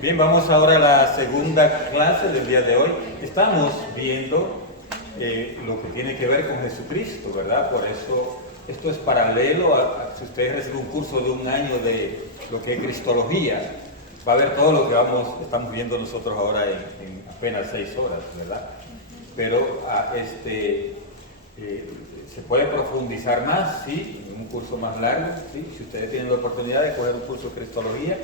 Bien, vamos ahora a la segunda clase del día de hoy. Estamos viendo lo que tiene que ver con Jesucristo, ¿verdad? Por eso esto es paralelo a si ustedes reciben un curso de un año de lo que es Cristología, va a ver todo lo que estamos viendo nosotros ahora en apenas 6 horas, ¿verdad? Pero se puede profundizar más, sí, en un curso más largo, ¿sí? Si ustedes tienen la oportunidad de coger un curso de Cristología,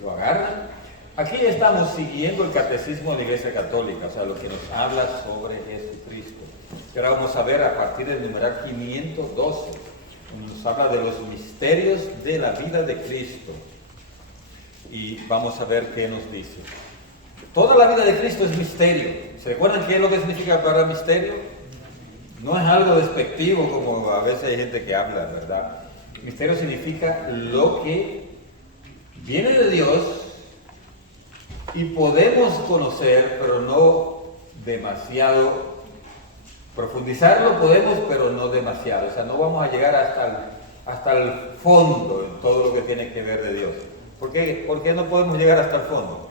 lo agarran. Aquí estamos siguiendo el catecismo de la Iglesia Católica, o sea, lo que nos habla sobre Jesucristo. Ahora vamos a ver a partir del numeral 512, nos habla de los misterios de la vida de Cristo. Y vamos a ver qué nos dice. Toda la vida de Cristo es misterio. ¿Se recuerdan qué es lo que significa la palabra misterio? No es algo despectivo como a veces hay gente que habla, ¿verdad? Misterio significa lo que viene de Dios y podemos conocer, pero no demasiado. Profundizarlo podemos, pero no demasiado. O sea, no vamos a llegar hasta el fondo en todo lo que tiene que ver de Dios. ¿Por qué no podemos llegar hasta el fondo?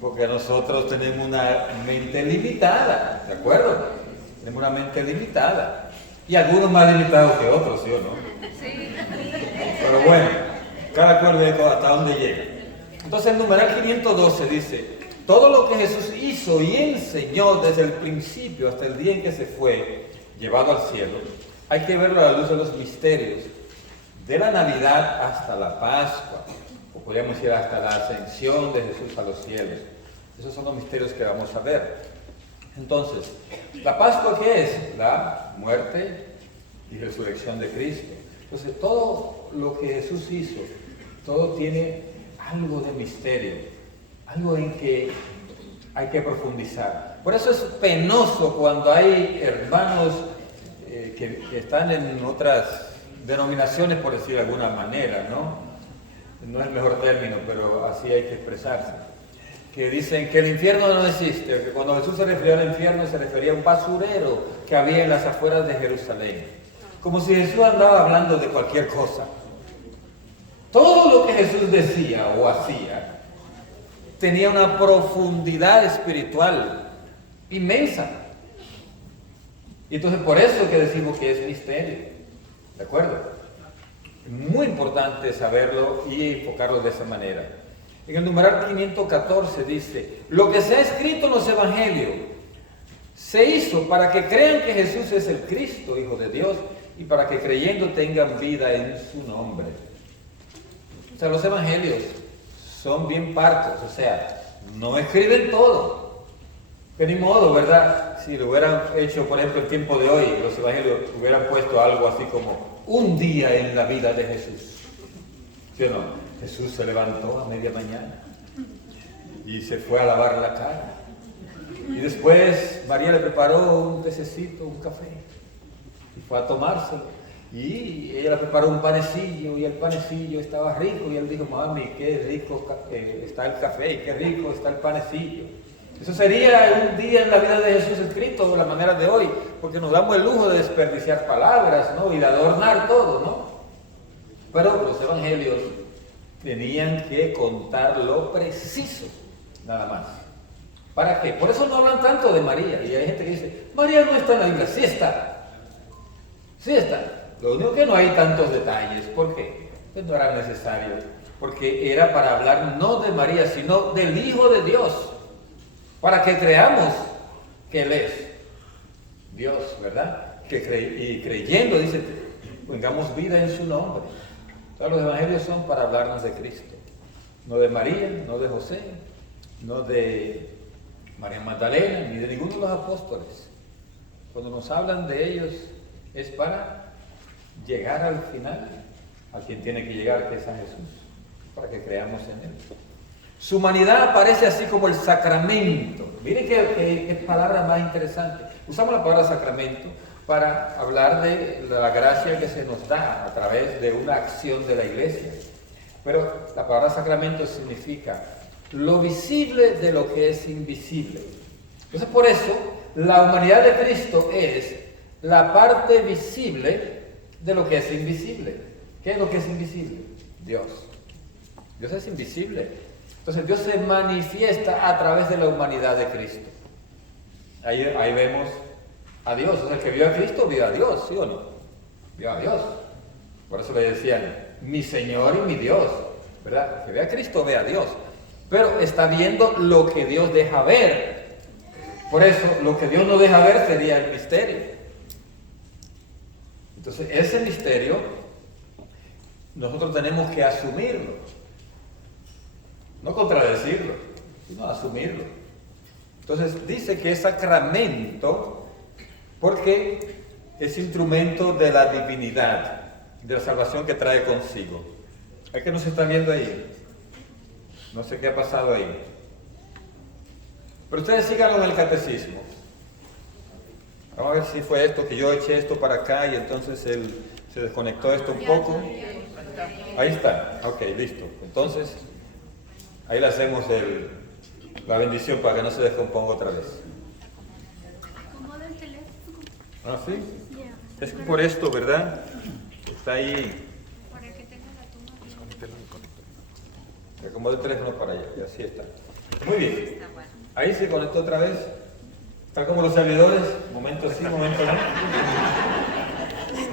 Porque nosotros tenemos una mente limitada, ¿de acuerdo? Tenemos una mente limitada. Y algunos más limitados que otros, ¿sí o no? Sí. Pero bueno, cada cual ve hasta dónde llega. Entonces el numeral 512 dice: todo lo que Jesús hizo y enseñó desde el principio hasta el día en que se fue llevado al cielo, hay que verlo a la luz de los misterios, de la Navidad hasta la Pascua, o podríamos decir hasta la ascensión de Jesús a los cielos. Esos son los misterios que vamos a ver. Entonces, ¿la Pascua qué es? La muerte y resurrección de Cristo. Entonces, todo lo que Jesús hizo, todo tiene algo de misterio, algo en que hay que profundizar. Por eso es penoso cuando hay hermanos que están en otras denominaciones, por decir de alguna manera, ¿no? No es el mejor término, pero así hay que expresarse. Que dicen que el infierno no existe, que cuando Jesús se refería al infierno se refería a un basurero que había en las afueras de Jerusalén. Como si Jesús andaba hablando de cualquier cosa. Todo lo que Jesús decía o hacía tenía una profundidad espiritual inmensa. Y entonces por eso que decimos que es misterio. ¿De acuerdo? Es muy importante saberlo y enfocarlo de esa manera. En el numeral 514 dice: lo que se ha escrito en los evangelios se hizo para que crean que Jesús es el Cristo, Hijo de Dios, y para que creyendo tengan vida en su nombre. O sea, los evangelios son bien parcos, o sea, no escriben todo. Que ni modo, ¿verdad? Si lo hubieran hecho, por ejemplo, el tiempo de hoy, los evangelios hubieran puesto algo así como un día en la vida de Jesús. ¿Sí o no? Jesús se levantó a media mañana y se fue a lavar la cara. Y después María le preparó un tececito, un café, y fue a tomárselo. Y ella le preparó un panecillo y el panecillo estaba rico y él dijo: mami, qué rico está el café y qué rico está el panecillo. Eso sería un día en la vida de Jesús escrito de la manera de hoy, porque nos damos el lujo de desperdiciar palabras, ¿no? Y de adornar todo, ¿no? Pero los evangelios tenían que contar lo preciso, nada más. ¿Para qué? Por eso no hablan tanto de María. Y hay gente que dice: María no está en la Biblia. Sí está. Sí está. Lo único que no hay tantos detalles. ¿Por qué? Pues no era necesario. Porque era para hablar no de María, sino del Hijo de Dios. Para que creamos que Él es Dios, ¿verdad? Y creyendo, dice, tengamos vida en su nombre. O sea, los evangelios son para hablarnos de Cristo. No de María, no de José, no de María Magdalena, ni de ninguno de los apóstoles. Cuando nos hablan de ellos es para llegar al final, a quien tiene que llegar, que es a Jesús, para que creamos en Él. Su humanidad aparece así como el sacramento. Miren qué palabra más interesante. Usamos la palabra sacramento para hablar de la gracia que se nos da a través de una acción de la iglesia. Pero la palabra sacramento significa lo visible de lo que es invisible. Entonces, por eso, la humanidad de Cristo es la parte visible de lo que es invisible. ¿Qué es lo que es invisible? Dios. Dios es invisible. Entonces Dios se manifiesta a través de la humanidad de Cristo. Ahí vemos a Dios. O sea, el que vio a Cristo vio a Dios, ¿sí o no? Vio a Dios. Por eso le decían, mi Señor y mi Dios, ¿verdad? El que ve a Cristo ve a Dios. Pero está viendo lo que Dios deja ver. Por eso, lo que Dios no deja ver sería el misterio. Entonces, ese misterio nosotros tenemos que asumirlo. No contradecirlo, sino asumirlo. Entonces, dice que es sacramento porque es instrumento de la divinidad, de la salvación que trae consigo. ¿Es que no se está viendo ahí? No sé qué ha pasado ahí. Pero ustedes síganlo en el catecismo. Vamos a ver si fue esto, que yo eché esto para acá y entonces él se desconectó esto un poco. Ahí está. Ok, listo. Entonces, ahí le hacemos la bendición para que no se descomponga otra vez. Acomoda el teléfono. ¿Ah, sí? Es por esto, ¿verdad? Está ahí. Para que tenga la toma. Se acomoda el teléfono para allá, y así está. Muy bien. Ahí se conectó otra vez. Está como los servidores. Momento sí, momento no.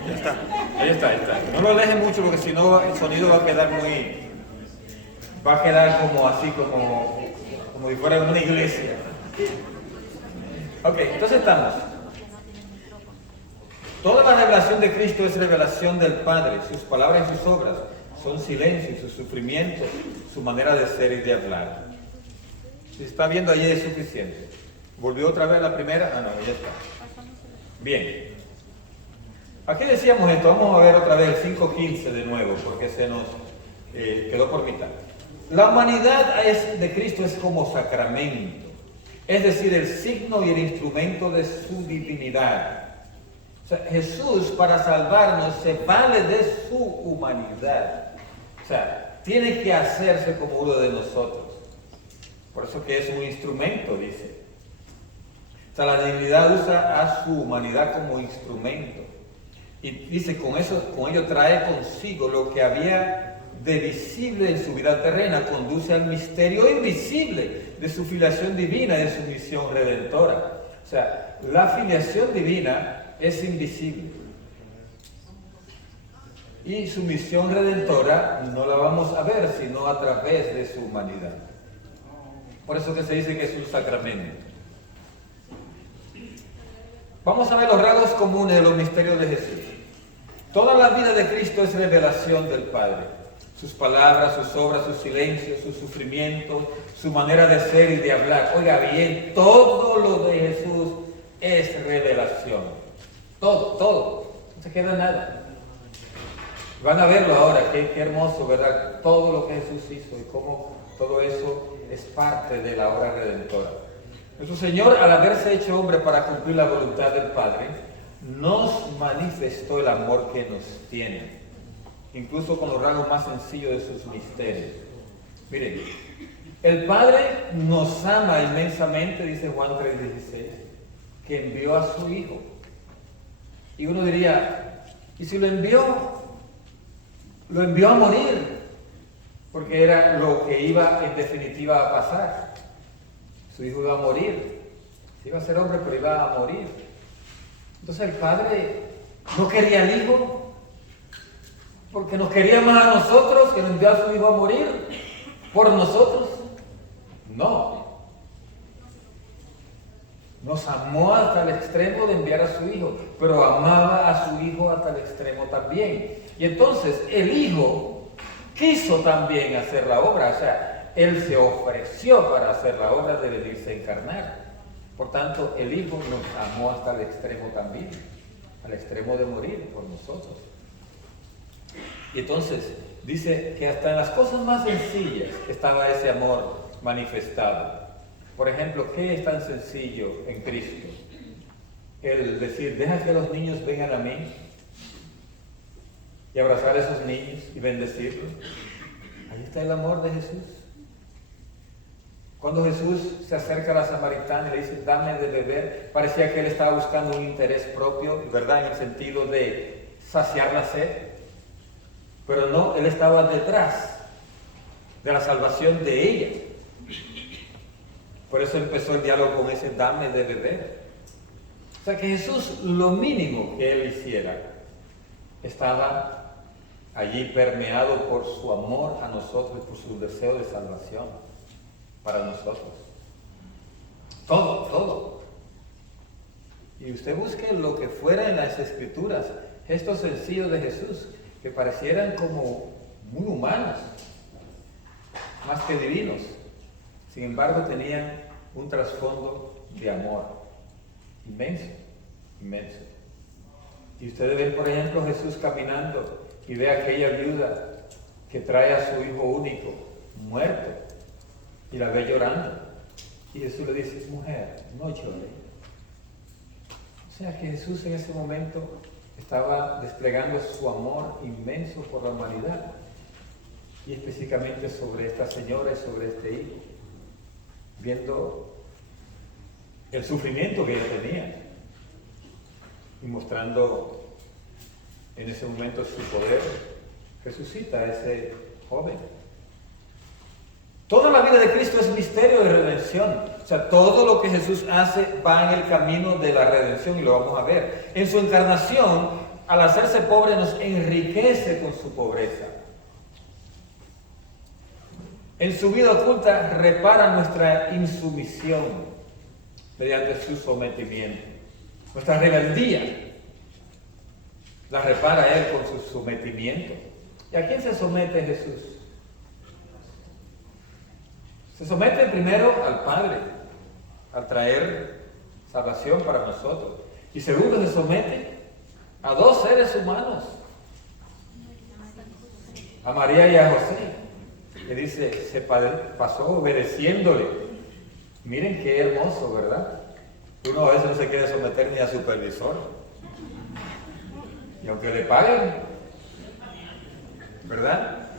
Ya está. Ahí está, ahí está. No lo alejen mucho porque si no el sonido va a quedar como así, como si fuera una iglesia. Ok, entonces estamos. Toda la revelación de Cristo es revelación del Padre. Sus palabras y sus obras son silencio, y sus sufrimientos, su manera de ser y de hablar. Si está viendo allí es suficiente. ¿Volvió otra vez a la primera? Ah, no, ya está. Bien. Aquí decíamos esto, vamos a ver otra vez el 5.15 de nuevo, porque se nos quedó por mitad. La humanidad de Cristo es como sacramento, es decir, el signo y el instrumento de su divinidad. O sea, Jesús para salvarnos se vale de su humanidad. O sea, tiene que hacerse como uno de nosotros. Por eso que es un instrumento, dice. O sea, la divinidad usa a su humanidad como instrumento. Y dice, con ello trae consigo lo que había de visible en su vida terrena, conduce al misterio invisible de su filiación divina y de su misión redentora. O sea, la filiación divina es invisible. Y su misión redentora no la vamos a ver sino a través de su humanidad. Por eso que se dice que es un sacramento. Vamos a ver los rasgos comunes de los misterios de Jesús. Toda la vida de Cristo es revelación del Padre. Sus palabras, sus obras, sus silencios, sus sufrimientos, su manera de ser y de hablar. Oiga bien, todo lo de Jesús es revelación. Todo. No se queda nada. Van a verlo ahora, qué hermoso, ¿verdad? Todo lo que Jesús hizo y cómo todo eso es parte de la obra redentora. Nuestro Señor, al haberse hecho hombre para cumplir la voluntad del Padre, nos manifestó el amor que nos tiene, incluso con los rasgos más sencillos de sus misterios. Miren, el Padre nos ama inmensamente, dice Juan 3:16, que envió a su Hijo. Y uno diría, ¿y si lo envió? Lo envió a morir, porque era lo que iba en definitiva a pasar. Su Hijo iba a morir, iba a ser hombre, pero iba a morir. Entonces el Padre no quería al Hijo, porque nos quería más a nosotros, que nos envió a su Hijo a morir por nosotros. No. Nos amó hasta el extremo de enviar a su Hijo, pero amaba a su Hijo hasta el extremo también. Y entonces el Hijo quiso también hacer la obra, o sea, Él se ofreció para hacer la obra de venirse a encarnar. Por tanto, el Hijo nos amó hasta el extremo también, al extremo de morir por nosotros. Y entonces dice que hasta en las cosas más sencillas estaba ese amor manifestado. Por ejemplo, ¿qué es tan sencillo en Cristo? El decir, deja que los niños vengan a mí y abrazar a esos niños y bendecirlos. Ahí está el amor de Jesús. Cuando Jesús se acerca a la samaritana y le dice, dame de beber, parecía que él estaba buscando un interés propio, ¿verdad? En el sentido de saciar la sed. Pero no, él estaba detrás de la salvación de ella. Por eso empezó el diálogo con ese dame de beber. O sea que Jesús, lo mínimo que él hiciera, estaba allí permeado por su amor a nosotros, por su deseo de salvación para nosotros. Todo, todo. Y usted busque lo que fuera en las Escrituras, gestos sencillos de Jesús, que parecieran como muy humanos, más que divinos. Sin embargo, tenían un trasfondo de amor inmenso, inmenso. Y ustedes ven, por ejemplo, Jesús caminando y ve a aquella viuda que trae a su hijo único muerto y la ve llorando. Y Jesús le dice: mujer, no llore. O sea que Jesús en ese momento estaba desplegando su amor inmenso por la humanidad, y específicamente sobre esta señora y sobre este hijo, viendo el sufrimiento que ella tenía y mostrando en ese momento su poder. Resucita a ese joven. Toda la vida de Cristo es misterio de redención. O sea, todo lo que Jesús hace va en el camino de la redención, y lo vamos a ver. En su encarnación, al hacerse pobre, nos enriquece con su pobreza. En su vida oculta repara nuestra insumisión mediante su sometimiento. Nuestra rebeldía la repara Él con su sometimiento. ¿Y a quién se somete Jesús? Se somete primero al Padre, al traer salvación para nosotros. Y segundo, se somete a dos seres humanos, a María y a José. Le dice, se pasó obedeciéndole. Miren qué hermoso, ¿verdad? Uno a veces no se quiere someter ni a supervisor. Y aunque le paguen, ¿verdad?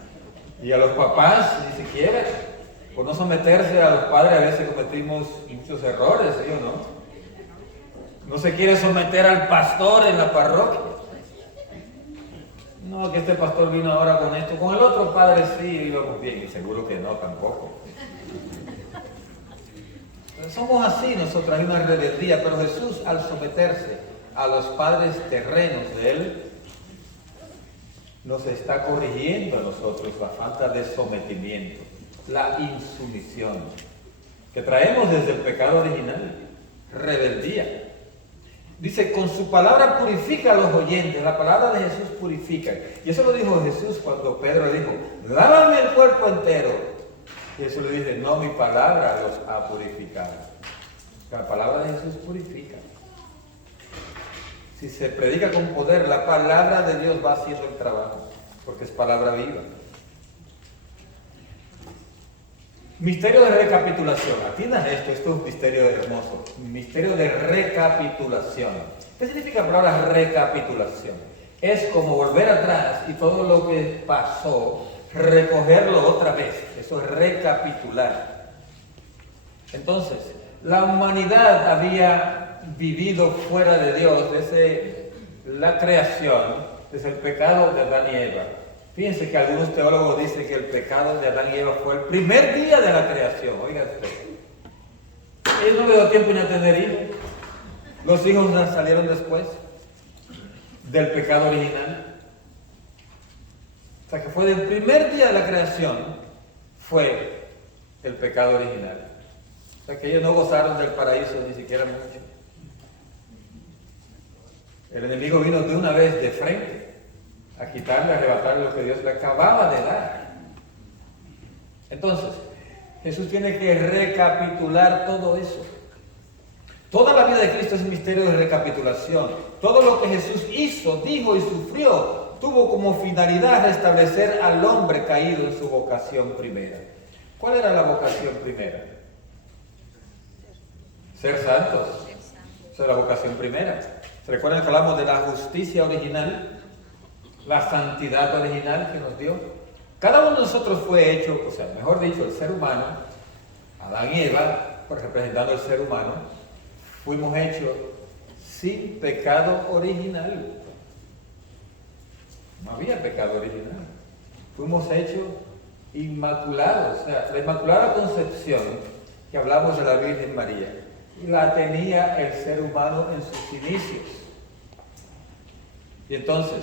Y a los papás ni siquiera. Por no someterse a los padres a veces cometimos muchos errores, ¿sí o no? No se quiere someter al pastor en la parroquia. No, que este pastor vino ahora con esto. Con el otro padre sí, íbamos bien. Y seguro que no, tampoco. Somos así nosotros, hay una rebeldía. Pero Jesús, al someterse a los padres terrenos de Él, nos está corrigiendo a nosotros la falta de sometimiento, la insumisión que traemos desde el pecado original, rebeldía. Dice, con su palabra purifica a los oyentes. La palabra de Jesús purifica. Y eso lo dijo Jesús cuando Pedro le dijo, lávame el cuerpo entero. Y Jesús le dice, no, mi palabra los ha purificado. La palabra de Jesús purifica. Si se predica con poder, la palabra de Dios va haciendo el trabajo, porque es palabra viva. Misterio de recapitulación. Atiendan esto es un misterio hermoso. Misterio de recapitulación. ¿Qué significa la palabra recapitulación? Es como volver atrás y todo lo que pasó, recogerlo otra vez. Eso es recapitular. Entonces, la humanidad había vivido fuera de Dios desde la creación, desde el pecado de Adán y Eva. Fíjense que algunos teólogos dicen que el pecado de Adán y Eva fue el primer día de la creación. Oigan usted. Él no le dio tiempo ni a tener hijos. Los hijos salieron después del pecado original. O sea que fue del primer día de la creación, fue el pecado original. O sea que ellos no gozaron del paraíso ni siquiera mucho. El enemigo vino de una vez de frente a quitarle, a arrebatarle lo que Dios le acababa de dar. Entonces, Jesús tiene que recapitular todo eso. Toda la vida de Cristo es un misterio de recapitulación. Todo lo que Jesús hizo, dijo y sufrió, tuvo como finalidad restablecer al hombre caído en su vocación primera. ¿Cuál era la vocación primera? Ser santos. Esa es la vocación primera. ¿Se recuerdan que hablamos de la justicia original? La santidad original que nos dio. Cada uno de nosotros fue hecho, o sea, mejor dicho, el ser humano, Adán y Eva, representando el ser humano, fuimos hechos sin pecado original. No había pecado original. Fuimos hechos inmaculado. O sea, la Inmaculada Concepción, que hablamos de la Virgen María, la tenía el ser humano en sus inicios. Y entonces,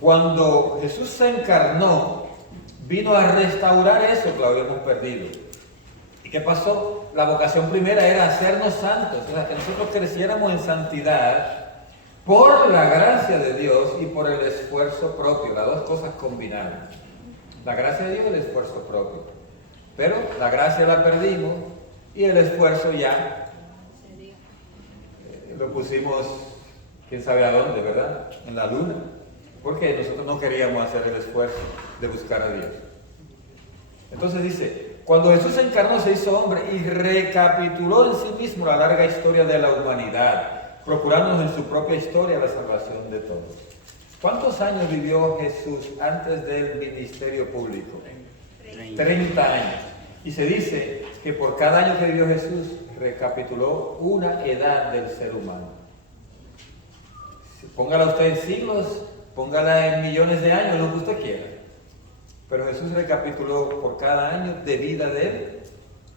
cuando Jesús se encarnó, vino a restaurar eso que lo habíamos perdido. ¿Y qué pasó? La vocación primera era hacernos santos, o sea, que nosotros creciéramos en santidad por la gracia de Dios y por el esfuerzo propio, las dos cosas combinadas. La gracia de Dios y el esfuerzo propio. Pero la gracia la perdimos y el esfuerzo ya lo pusimos, quién sabe a dónde, ¿verdad? En la luna. Porque nosotros no queríamos hacer el esfuerzo de buscar a Dios. Entonces dice, cuando Jesús se encarnó, se hizo hombre y recapituló en sí mismo la larga historia de la humanidad, procurándonos en su propia historia la salvación de todos. ¿Cuántos años vivió Jesús antes del ministerio público? 30 años. Y se dice que por cada año que vivió Jesús, recapituló una edad del ser humano. Póngala usted en siglos, póngala en millones de años, lo que usted quiera. Pero Jesús recapituló por cada año de vida de él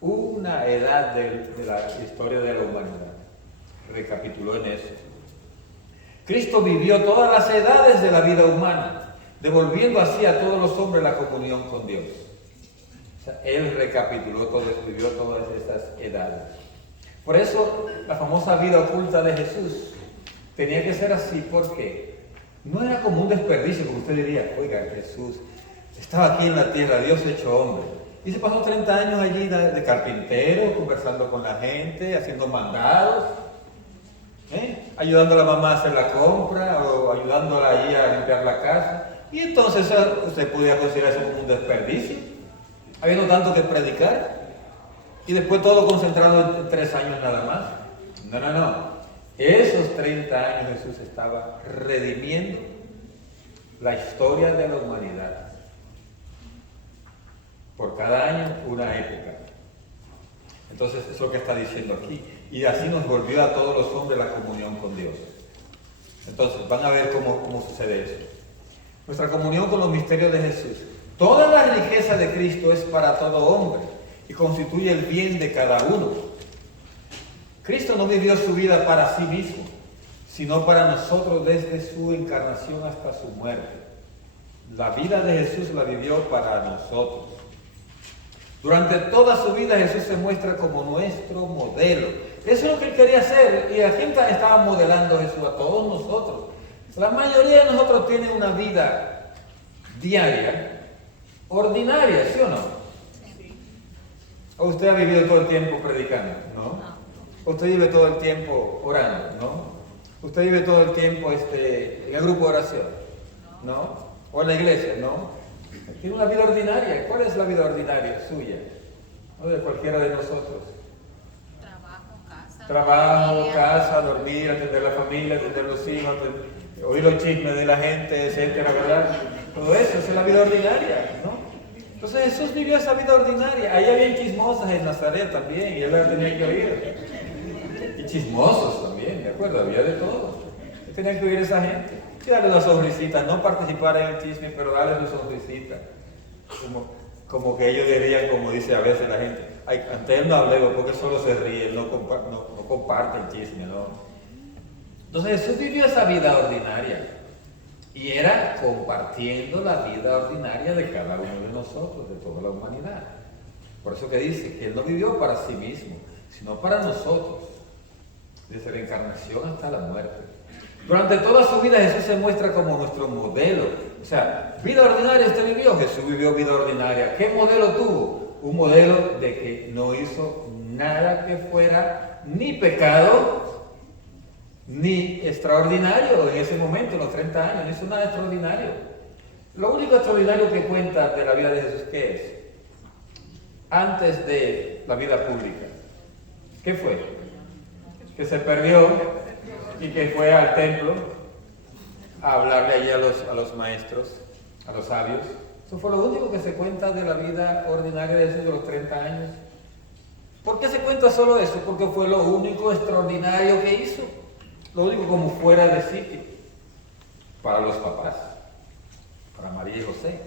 una edad de la historia de la humanidad. Recapituló en eso. Cristo vivió todas las edades de la vida humana, devolviendo así a todos los hombres la comunión con Dios. O sea, él recapituló todo eso, vivió todas esas edades. Por eso la famosa vida oculta de Jesús tenía que ser así, porque no era como un desperdicio, como usted diría, oiga, Jesús estaba aquí en la tierra, Dios hecho hombre. Y se pasó 30 años allí de carpintero, conversando con la gente, haciendo mandados, ayudando a la mamá a hacer la compra, o ayudándola allí a limpiar la casa. Y entonces usted podía considerar eso como un desperdicio, habiendo tanto que predicar. Y después todo concentrado en 3 años nada más. No. Esos 30 años Jesús estaba redimiendo la historia de la humanidad. Por cada año, una época. Entonces, eso es lo que está diciendo aquí. Y así nos volvió a todos los hombres la comunión con Dios. Entonces, van a ver cómo sucede eso. Nuestra comunión con los misterios de Jesús. Toda la riqueza de Cristo es para todo hombre y constituye el bien de cada uno. Cristo no vivió su vida para sí mismo, sino para nosotros desde su encarnación hasta su muerte. La vida de Jesús la vivió para nosotros. Durante toda su vida Jesús se muestra como nuestro modelo. Eso es lo que él quería hacer. ¿Y a quién estaba modelando Jesús? A todos nosotros. La mayoría de nosotros tienen una vida diaria, ordinaria, ¿sí o no? ¿O usted ha vivido todo el tiempo predicando? ¿No? ¿Usted vive todo el tiempo orando? ¿No? ¿Usted vive todo el tiempo en el grupo de oración? ¿No? ¿O en la iglesia? ¿No? Tiene una vida ordinaria. ¿Cuál es la vida ordinaria suya? ¿No? De cualquiera de nosotros. Trabajo, casa, dormir, atender a la familia, atender a los hijos, oír los chismes de la gente, etcétera, ¿verdad? Todo eso es la vida ordinaria, ¿no? Entonces Jesús vivió esa vida ordinaria. Ahí había chismosas en Nazaret también, y él las tenía que oír. Y chismosos también, ¿de acuerdo? Había de todo. Él tenía que oír a esa gente. Y darle una sonrisita, no participar en el chisme, pero darle una sonrisita. Como que ellos dirían, como dice a veces la gente, ay, ante él no hablemos porque solo se ríe, no comparte el chisme, ¿no? Entonces Jesús vivió esa vida ordinaria y era compartiendo la vida ordinaria de cada uno de nosotros, de toda la humanidad. Por eso que dice que él no vivió para sí mismo, sino para nosotros, desde la encarnación hasta la muerte. Durante toda su vida Jesús se muestra como nuestro modelo. O sea, vida ordinaria usted vivió, Jesús vivió vida ordinaria. ¿Qué modelo tuvo? Un modelo de que no hizo nada que fuera ni pecado, ni extraordinario en ese momento, en los 30 años, no hizo nada extraordinario. Lo único extraordinario que cuenta de la vida de Jesús, ¿qué es? Antes de la vida pública. ¿Qué fue? Que se perdió y que fue al templo a hablarle allí a los maestros, a los sabios. Eso fue lo único que se cuenta de la vida ordinaria de Jesús de los 30 años. ¿Por qué se cuenta solo eso? Porque fue lo único extraordinario que hizo. Lo único como fuera de sitio para los papás, para María y José.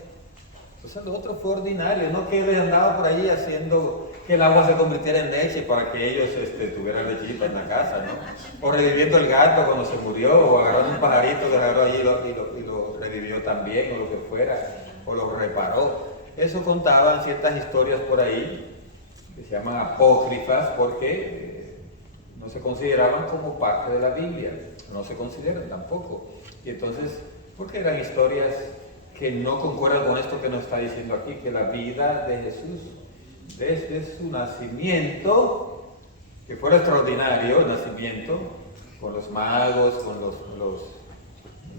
Entonces lo otro fue ordinario, no que él andaba por ahí haciendo que el agua se convirtiera en leche para que ellos tuvieran lechita en la casa, ¿no? O reviviendo el gato cuando se murió, o agarrando un pajarito que agarró allí y lo revivió también, o lo que fuera, o lo reparó. Eso contaban ciertas historias por ahí, que se llaman apócrifas, porque no se consideraban como parte de la Biblia, no se consideran tampoco. Y entonces, porque eran historias que no concuerdan con esto que nos está diciendo aquí, que la vida de Jesús, desde su nacimiento, que fue extraordinario el nacimiento, con los magos, con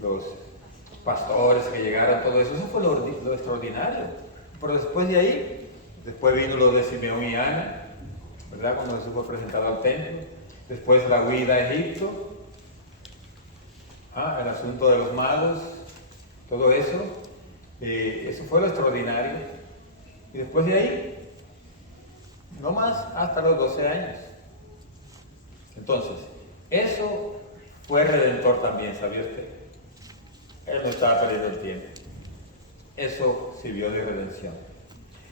los pastores que llegaron, todo eso fue lo extraordinario. Pero después de ahí, después vino lo de Simeón y Ana, ¿verdad? Cuando Jesús fue presentado al templo, después la huida a Egipto, el asunto de los magos, todo eso. Eso fue lo extraordinario. Y después de ahí, no más hasta los 12 años. Entonces, eso fue redentor también, ¿sabía usted? Él no estaba perdiendo el tiempo. Eso sirvió de redención.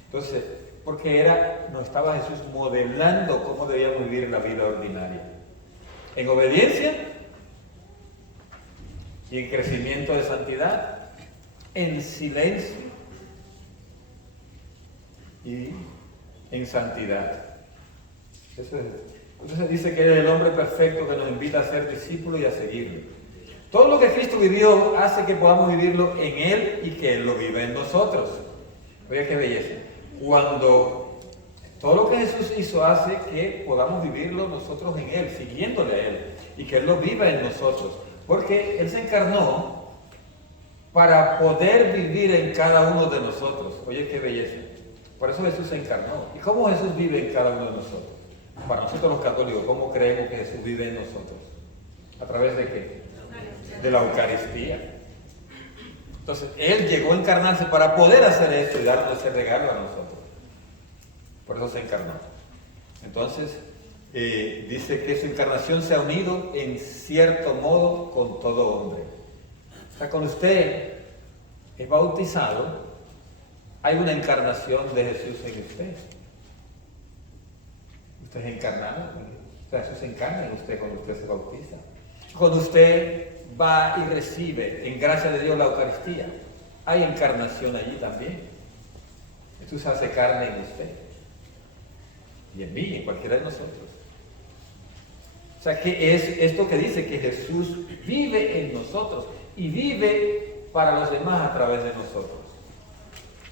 Entonces, porque nos estaba Jesús modelando cómo debíamos vivir la vida ordinaria. En obediencia y en crecimiento de santidad, en silencio y en santidad. Eso es. Entonces dice que es el hombre perfecto que nos invita a ser discípulos y a seguirlo. Todo lo que Cristo vivió hace que podamos vivirlo en Él y que Él lo vive en nosotros. Oiga qué belleza. Cuando todo lo que Jesús hizo hace que podamos vivirlo nosotros en Él, siguiéndole a Él, y que Él lo viva en nosotros. Porque Él se encarnó para poder vivir en cada uno de nosotros. Oye, qué belleza. Por eso Jesús se encarnó. ¿Y cómo Jesús vive en cada uno de nosotros? Para nosotros los católicos, ¿cómo creemos que Jesús vive en nosotros? ¿A través de qué? De la Eucaristía. Entonces, Él llegó a encarnarse para poder hacer esto y darnos ese regalo a nosotros. Por eso se encarnó. Entonces, dice que su encarnación se ha unido en cierto modo con todo hombre. O sea, cuando usted es bautizado, hay una encarnación de Jesús en usted. Usted es encarnado. O sea, Jesús se encarna en usted cuando usted se bautiza. Cuando usted va y recibe en gracia de Dios la Eucaristía, hay encarnación allí también. Jesús hace carne en usted. Y en mí, en cualquiera de nosotros. O sea, que es esto que dice que Jesús vive en nosotros y vive para los demás a través de nosotros.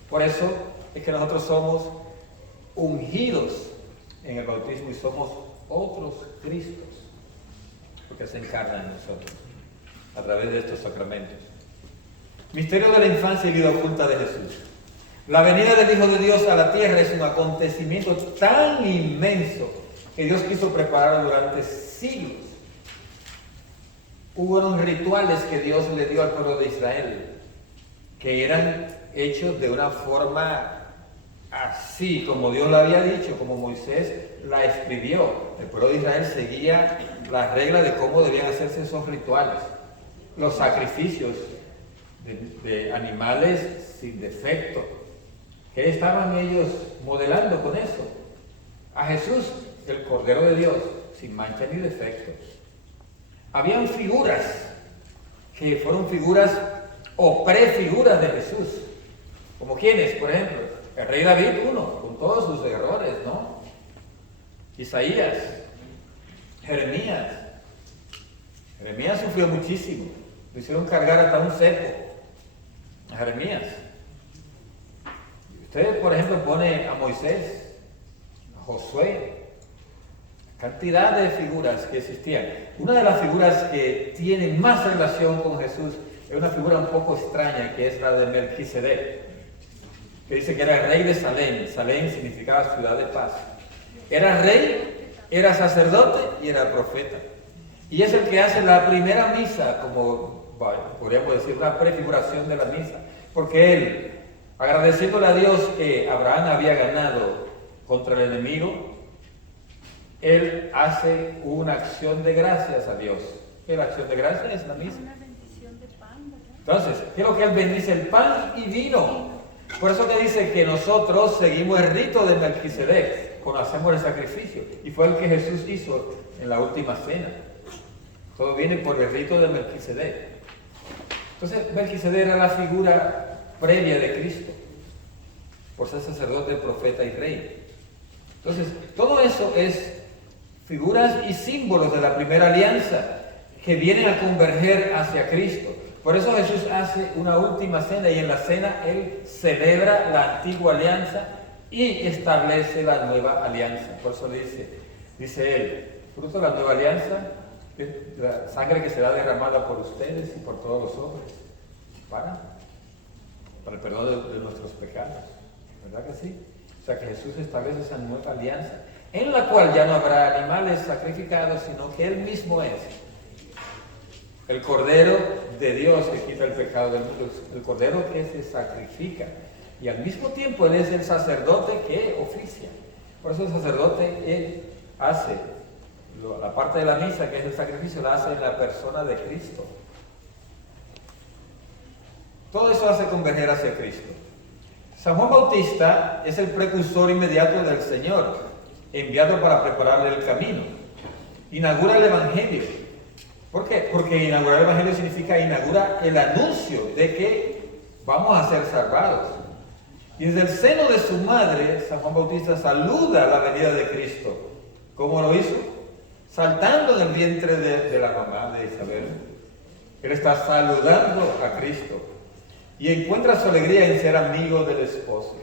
Por eso es que nosotros somos ungidos en el bautismo y somos otros Cristos, porque se encarna en nosotros a través de estos sacramentos. Misterio de la infancia y vida oculta de Jesús. La venida del Hijo de Dios a la tierra es un acontecimiento tan inmenso que Dios quiso preparar durante siglos. Hubo unos rituales que Dios le dio al pueblo de Israel, que eran hechos de una forma así, como Dios lo había dicho, como Moisés la escribió. El pueblo de Israel seguía las reglas de cómo debían hacerse esos rituales. Los sacrificios de animales sin defecto. ¿Qué estaban ellos modelando con eso? A Jesús, el Cordero de Dios, sin mancha ni defecto. Habían figuras que fueron figuras o prefiguras de Jesús. ¿Como quiénes? Por ejemplo, el rey David, uno, con todos sus errores, ¿no? Isaías, Jeremías. Jeremías sufrió muchísimo. Lo hicieron cargar hasta un cepo a Jeremías. Usted, por ejemplo, pone a Moisés, a Josué, cantidad de figuras que existían. Una de las figuras que tiene más relación con Jesús es una figura un poco extraña, que es la de Melquisedec, que dice que era el rey de Salem. Salem significaba ciudad de paz. Era rey, era sacerdote y era profeta. Y es el que hace la primera misa, como podríamos decir, una prefiguración de la misa, porque él, agradeciéndole a Dios que Abraham había ganado contra el enemigo, él hace una acción de gracias a Dios. ¿Qué la acción de gracias? Es la misa. Una bendición de pan, ¿verdad? Entonces, ¿qué es lo que él bendice? El pan y vino. Por eso que dice que nosotros seguimos el rito de Melquisedec cuando hacemos el sacrificio. Y fue el que Jesús hizo en la última cena. Todo viene por el rito de Melquisedec. Entonces, Melquisedec era la figura previa de Cristo, por ser sacerdote, profeta y rey. Entonces, todo eso es figuras y símbolos de la primera alianza que vienen a converger hacia Cristo. Por eso Jesús hace una última cena y en la cena Él celebra la antigua alianza y establece la nueva alianza. Por eso dice Él, fruto de la nueva alianza, la sangre que será derramada por ustedes y por todos los hombres, para el perdón de nuestros pecados. ¿Verdad que sí? O sea que Jesús establece esa nueva alianza, en la cual ya no habrá animales sacrificados, sino que Él mismo es el Cordero de Dios que quita el pecado del mundo, el Cordero que se sacrifica. Y al mismo tiempo Él es el sacerdote que oficia. Por eso el sacerdote, Él hace la parte de la misa, que es el sacrificio, la hace en la persona de Cristo. Todo eso hace converger hacia Cristo. San Juan Bautista es el precursor inmediato del Señor, enviado para prepararle el camino. Inaugura el Evangelio. ¿Por qué? Porque inaugurar el Evangelio significa inaugura el anuncio de que vamos a ser salvados. Y desde el seno de su madre, San Juan Bautista saluda la venida de Cristo. ¿Cómo lo hizo? Saltando en el vientre de la mamá de Isabel. Él está saludando a Cristo y encuentra su alegría en ser amigo del esposo.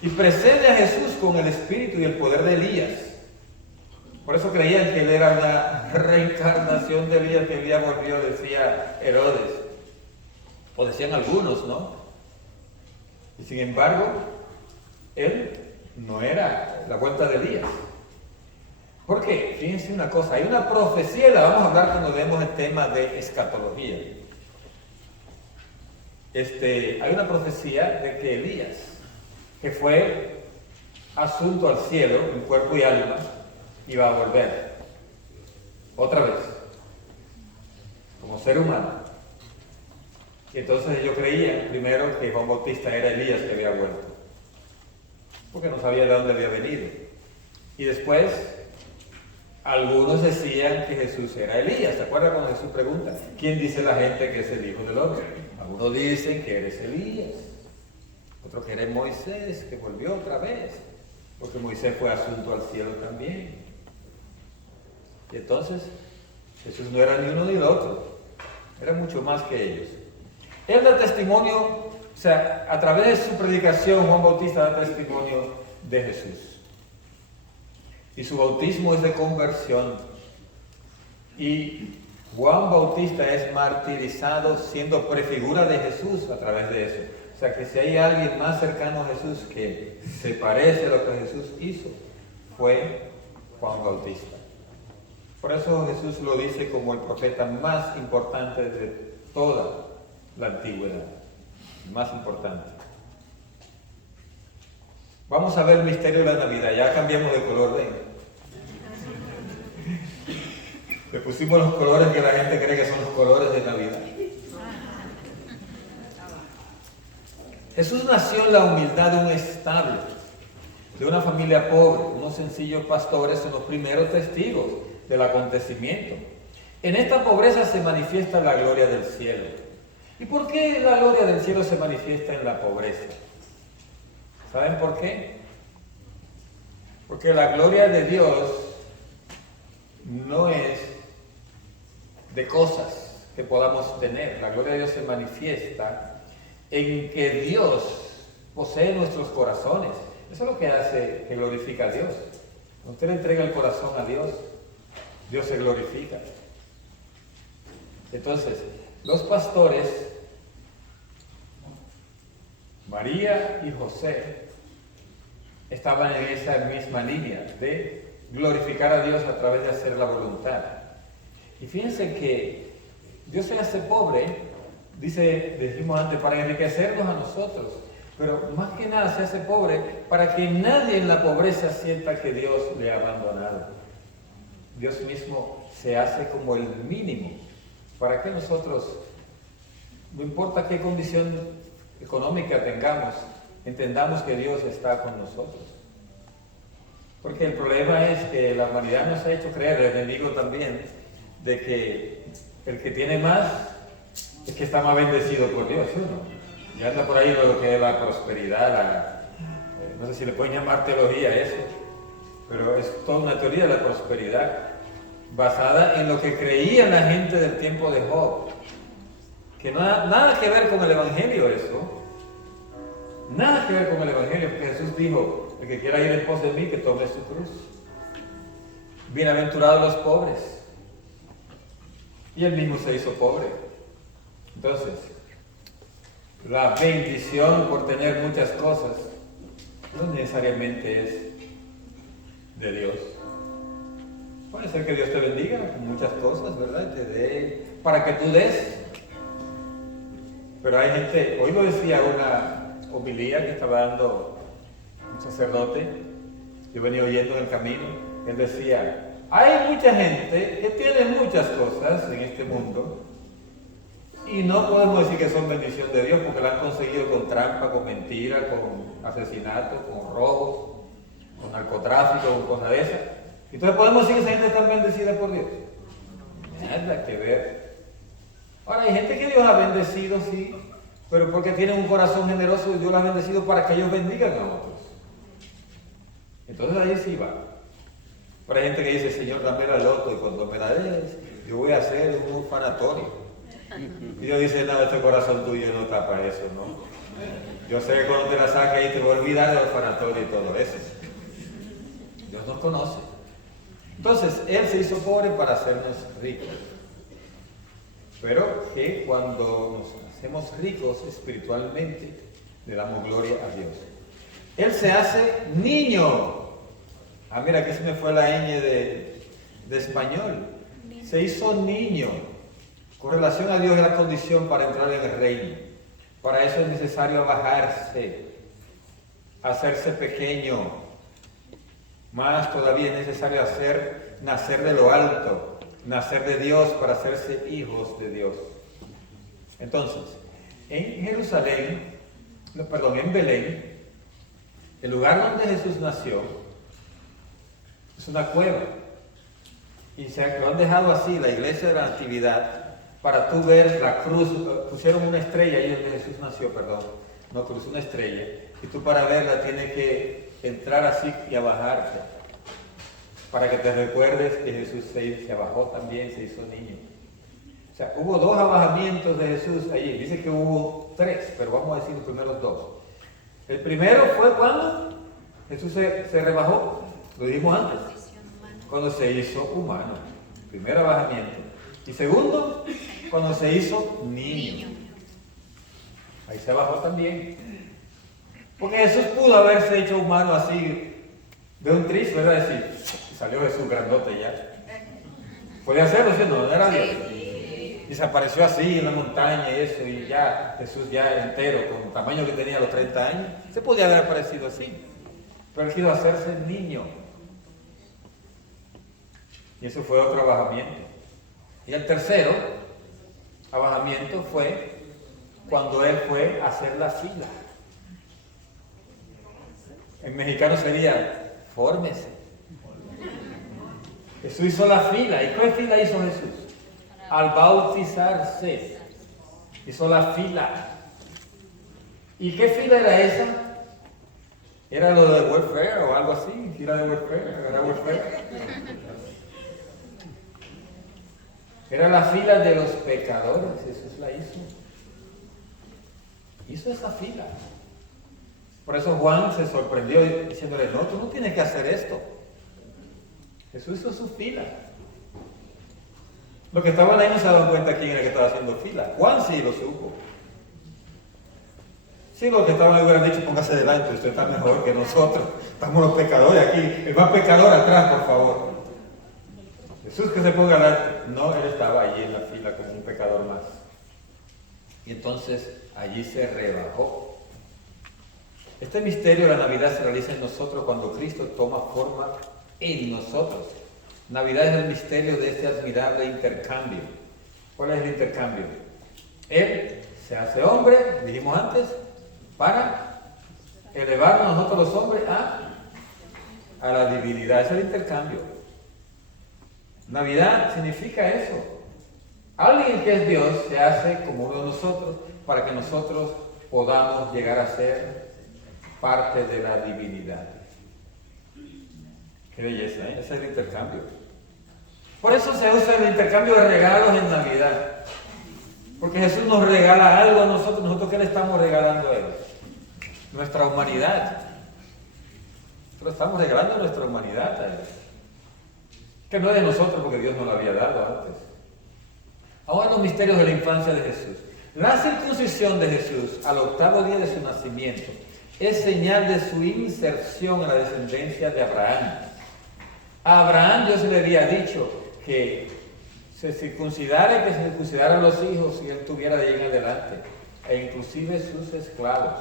Y precede a Jesús con el espíritu y el poder de Elías. Por eso creían que él era una reencarnación de Elías, que Elías volvió, decía Herodes. O decían algunos, ¿no? Y sin embargo, él no era la vuelta de Elías. ¿Por qué? Fíjense una cosa, hay una profecía, y la vamos a hablar cuando vemos el tema de escatología. Hay una profecía de que Elías, que fue asunto al cielo en cuerpo y alma, iba a volver otra vez como ser humano. Y entonces ellos creían primero que Juan Bautista era Elías que había vuelto, porque no sabía de dónde había venido. Y después algunos decían que Jesús era Elías. ¿Se acuerdan cuando Jesús pregunta: ¿quién dice la gente que es el Hijo del Hombre? Algunos dicen que eres Elías, otros que eres Moisés, que volvió otra vez, porque Moisés fue asunto al cielo también. Y entonces Jesús no era ni uno ni el otro, era mucho más que ellos. Él da testimonio, o sea, a través de su predicación, Juan Bautista da testimonio de Jesús. Y su bautismo es de conversión. Y Juan Bautista es martirizado siendo prefigura de Jesús a través de eso. O sea que si hay alguien más cercano a Jesús que se parece a lo que Jesús hizo, fue Juan Bautista. Por eso Jesús lo dice como el profeta más importante de toda la antigüedad. El más importante. Vamos a ver el misterio de la Navidad. Ya cambiamos de color, ¿ven? Le pusimos los colores que la gente cree que son los colores de Navidad. Jesús nació en la humildad de un establo, de una familia pobre. Unos sencillos pastores son los primeros testigos del acontecimiento. En esta pobreza se manifiesta la gloria del cielo. ¿Y por qué la gloria del cielo se manifiesta en la pobreza? ¿Saben por qué? Porque la gloria de Dios no es de cosas que podamos tener. La gloria de Dios se manifiesta en que Dios posee nuestros corazones. Eso es lo que hace que glorifica a Dios. Cuando usted le entrega el corazón a Dios, Dios se glorifica. Entonces, los pastores, María y José, estaban en esa misma línea de glorificar a Dios a través de hacer la voluntad. Y fíjense que Dios se hace pobre, dijimos antes, para enriquecernos a nosotros, pero más que nada se hace pobre para que nadie en la pobreza sienta que Dios le ha abandonado. Dios mismo se hace como el mínimo para que nosotros, no importa qué condición económica tengamos, entendamos que Dios está con nosotros. Porque el problema es que la humanidad nos ha hecho creer, el enemigo también, de que el que tiene más es que está más bendecido por Dios, ¿sí o no? Y anda por ahí lo que es la prosperidad, no sé si le pueden llamar teología a eso, pero es toda una teoría de la prosperidad basada en lo que creía la gente del tiempo de Job, que nada que ver con el Evangelio eso, nada que ver con el Evangelio, porque Jesús dijo, el que quiera ir en pos de mí, que tome su cruz. Bienaventurados los pobres. Y él mismo se hizo pobre. Entonces, la bendición por tener muchas cosas no necesariamente es de Dios. Puede ser que Dios te bendiga con muchas cosas, ¿verdad? Te dé para que tú des. Pero hay gente, hoy lo decía una homilía que estaba dando un sacerdote, yo venía oyendo en el camino, él decía, hay mucha gente que tiene muchas cosas en este mundo y no podemos decir que son bendición de Dios porque la han conseguido con trampa, con mentira, con asesinato, con robo, con narcotráfico, con cosas de esas. Entonces podemos decir que esa gente está bendecida por Dios. Nada que ver. Ahora hay gente que Dios ha bendecido, sí, pero porque tienen un corazón generoso y Dios los ha bendecido para que ellos bendigan a otros. Entonces ahí sí va. Pero hay gente que dice, Señor, dame la loto y cuando me la des, yo voy a hacer un orfanatorio. Y Dios dice, no, este corazón tuyo no está para eso, ¿no? Yo sé que cuando te la saques ahí te voy a olvidar del orfanatorio y todo eso. Dios nos conoce. Entonces, Él se hizo pobre para hacernos ricos. Pero que cuando nos hacemos ricos espiritualmente, le damos gloria a Dios. Él se hace niño. Ah, mira, aquí se me fue la ñ de español. Se hizo niño. Con relación a Dios es la condición para entrar en el reino. Para eso es necesario bajarse, hacerse pequeño. Más todavía es necesario nacer de lo alto, nacer de Dios para hacerse hijos de Dios. Entonces, en Belén, el lugar donde Jesús nació, es una cueva. Y lo han dejado así, la iglesia de la Natividad, para tú ver la cruz. Pusieron una estrella ahí donde Jesús nació, no cruz, una estrella. Y tú para verla tienes que entrar así y a bajarte, para que te recuerdes que Jesús se bajó también, se hizo niño. O sea, hubo 2 abajamientos de Jesús allí. Dice que hubo 3, pero vamos a decir los primeros 2. El primero fue cuando Jesús se rebajó, lo dijimos antes, cuando se hizo humano. Primer abajamiento. Y segundo, cuando se hizo niño. Ahí se bajó también. Porque Jesús pudo haberse hecho humano así, de un tris, ¿verdad? Decir, salió Jesús grandote ya. Podía hacerlo, ¿sí? No era Dios. Y se apareció así en la montaña y eso, y ya Jesús ya entero, con el tamaño que tenía a los 30 años, se podía haber aparecido así. Pero él quiso hacerse niño. Y eso fue otro abajamiento. Y el tercero abajamiento fue cuando él fue a hacer la fila. En mexicano sería, fórmese. Jesús hizo la fila. ¿Y qué fila hizo Jesús? Al bautizarse, hizo la fila. ¿Y qué fila era esa? ¿Era lo de welfare o algo así? ¿Fila de welfare? ¿Era welfare? Era la fila de los pecadores. Jesús la hizo. Hizo esa fila. Por eso Juan se sorprendió diciéndole, no, tú no tienes que hacer esto. Jesús hizo su fila. Los que estaban ahí no se daban cuenta quién era el que estaba haciendo fila. Juan sí lo supo. Sí, los que estaban ahí hubieran dicho, póngase delante, usted está mejor que nosotros. Estamos los pecadores aquí. El más pecador atrás, por favor. Jesús que se ponga delante. No, él estaba allí en la fila como un pecador más. Y entonces allí se rebajó. Este misterio de la Navidad se realiza en nosotros cuando Cristo toma forma en nosotros. Navidad es el misterio de este admirable intercambio. ¿Cuál es el intercambio? Él se hace hombre, dijimos antes, para elevarnos nosotros los hombres a la divinidad. Es el intercambio. Navidad significa eso. Alguien que es Dios se hace como uno de nosotros para que nosotros podamos llegar a ser parte de la divinidad. Qué belleza, ¿eh? Ese es el intercambio. Por eso se usa el intercambio de regalos en Navidad. Porque Jesús nos regala algo a nosotros. ¿Nosotros qué le estamos regalando a Él? Nuestra humanidad. Nosotros estamos regalando nuestra humanidad a Él. Que no es de nosotros porque Dios nos lo había dado antes. Ahora los misterios de la infancia de Jesús. La circuncisión de Jesús al 8º día de su nacimiento es señal de su inserción en la descendencia de Abraham. A Abraham Dios le había dicho que se circuncidara y que se circuncidaran los hijos si él tuviera de ahí en adelante, e inclusive sus esclavos.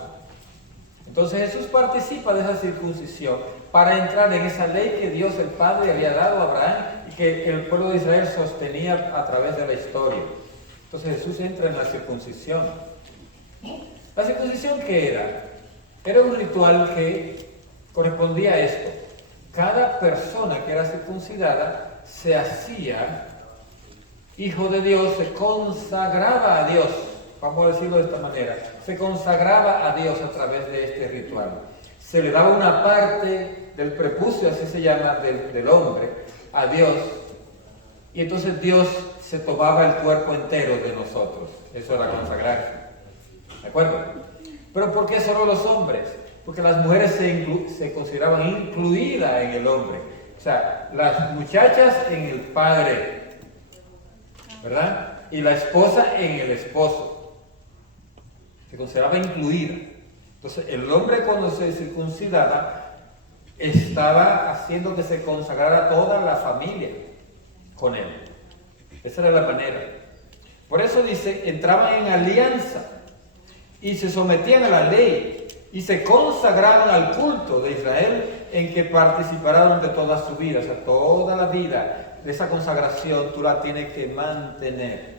Entonces Jesús participa de esa circuncisión para entrar en esa ley que Dios el Padre había dado a Abraham y que el pueblo de Israel sostenía a través de la historia. Entonces Jesús entra en la circuncisión. ¿La circuncisión qué era? Era un ritual que correspondía a esto. Cada persona que era circuncidada se hacía hijo de Dios, se consagraba a Dios. Vamos a decirlo de esta manera, se consagraba a Dios a través de este ritual. Se le daba una parte del prepucio, así se llama, del hombre, a Dios. Y entonces Dios se tomaba el cuerpo entero de nosotros. Eso era consagrarse. ¿De acuerdo? Pero ¿por qué solo los hombres? Porque las mujeres se consideraban incluidas en el hombre. O sea, las muchachas en el padre, ¿verdad? Y la esposa en el esposo. Se consideraba incluida. Entonces, el hombre cuando se circuncidaba estaba haciendo que se consagrara toda la familia con él. Esa era la manera. Por eso dice, entraban en alianza y se sometían a la ley y se consagraban al culto de Israel en que participaron de toda su vida. O sea, toda la vida de esa consagración tú la tienes que mantener.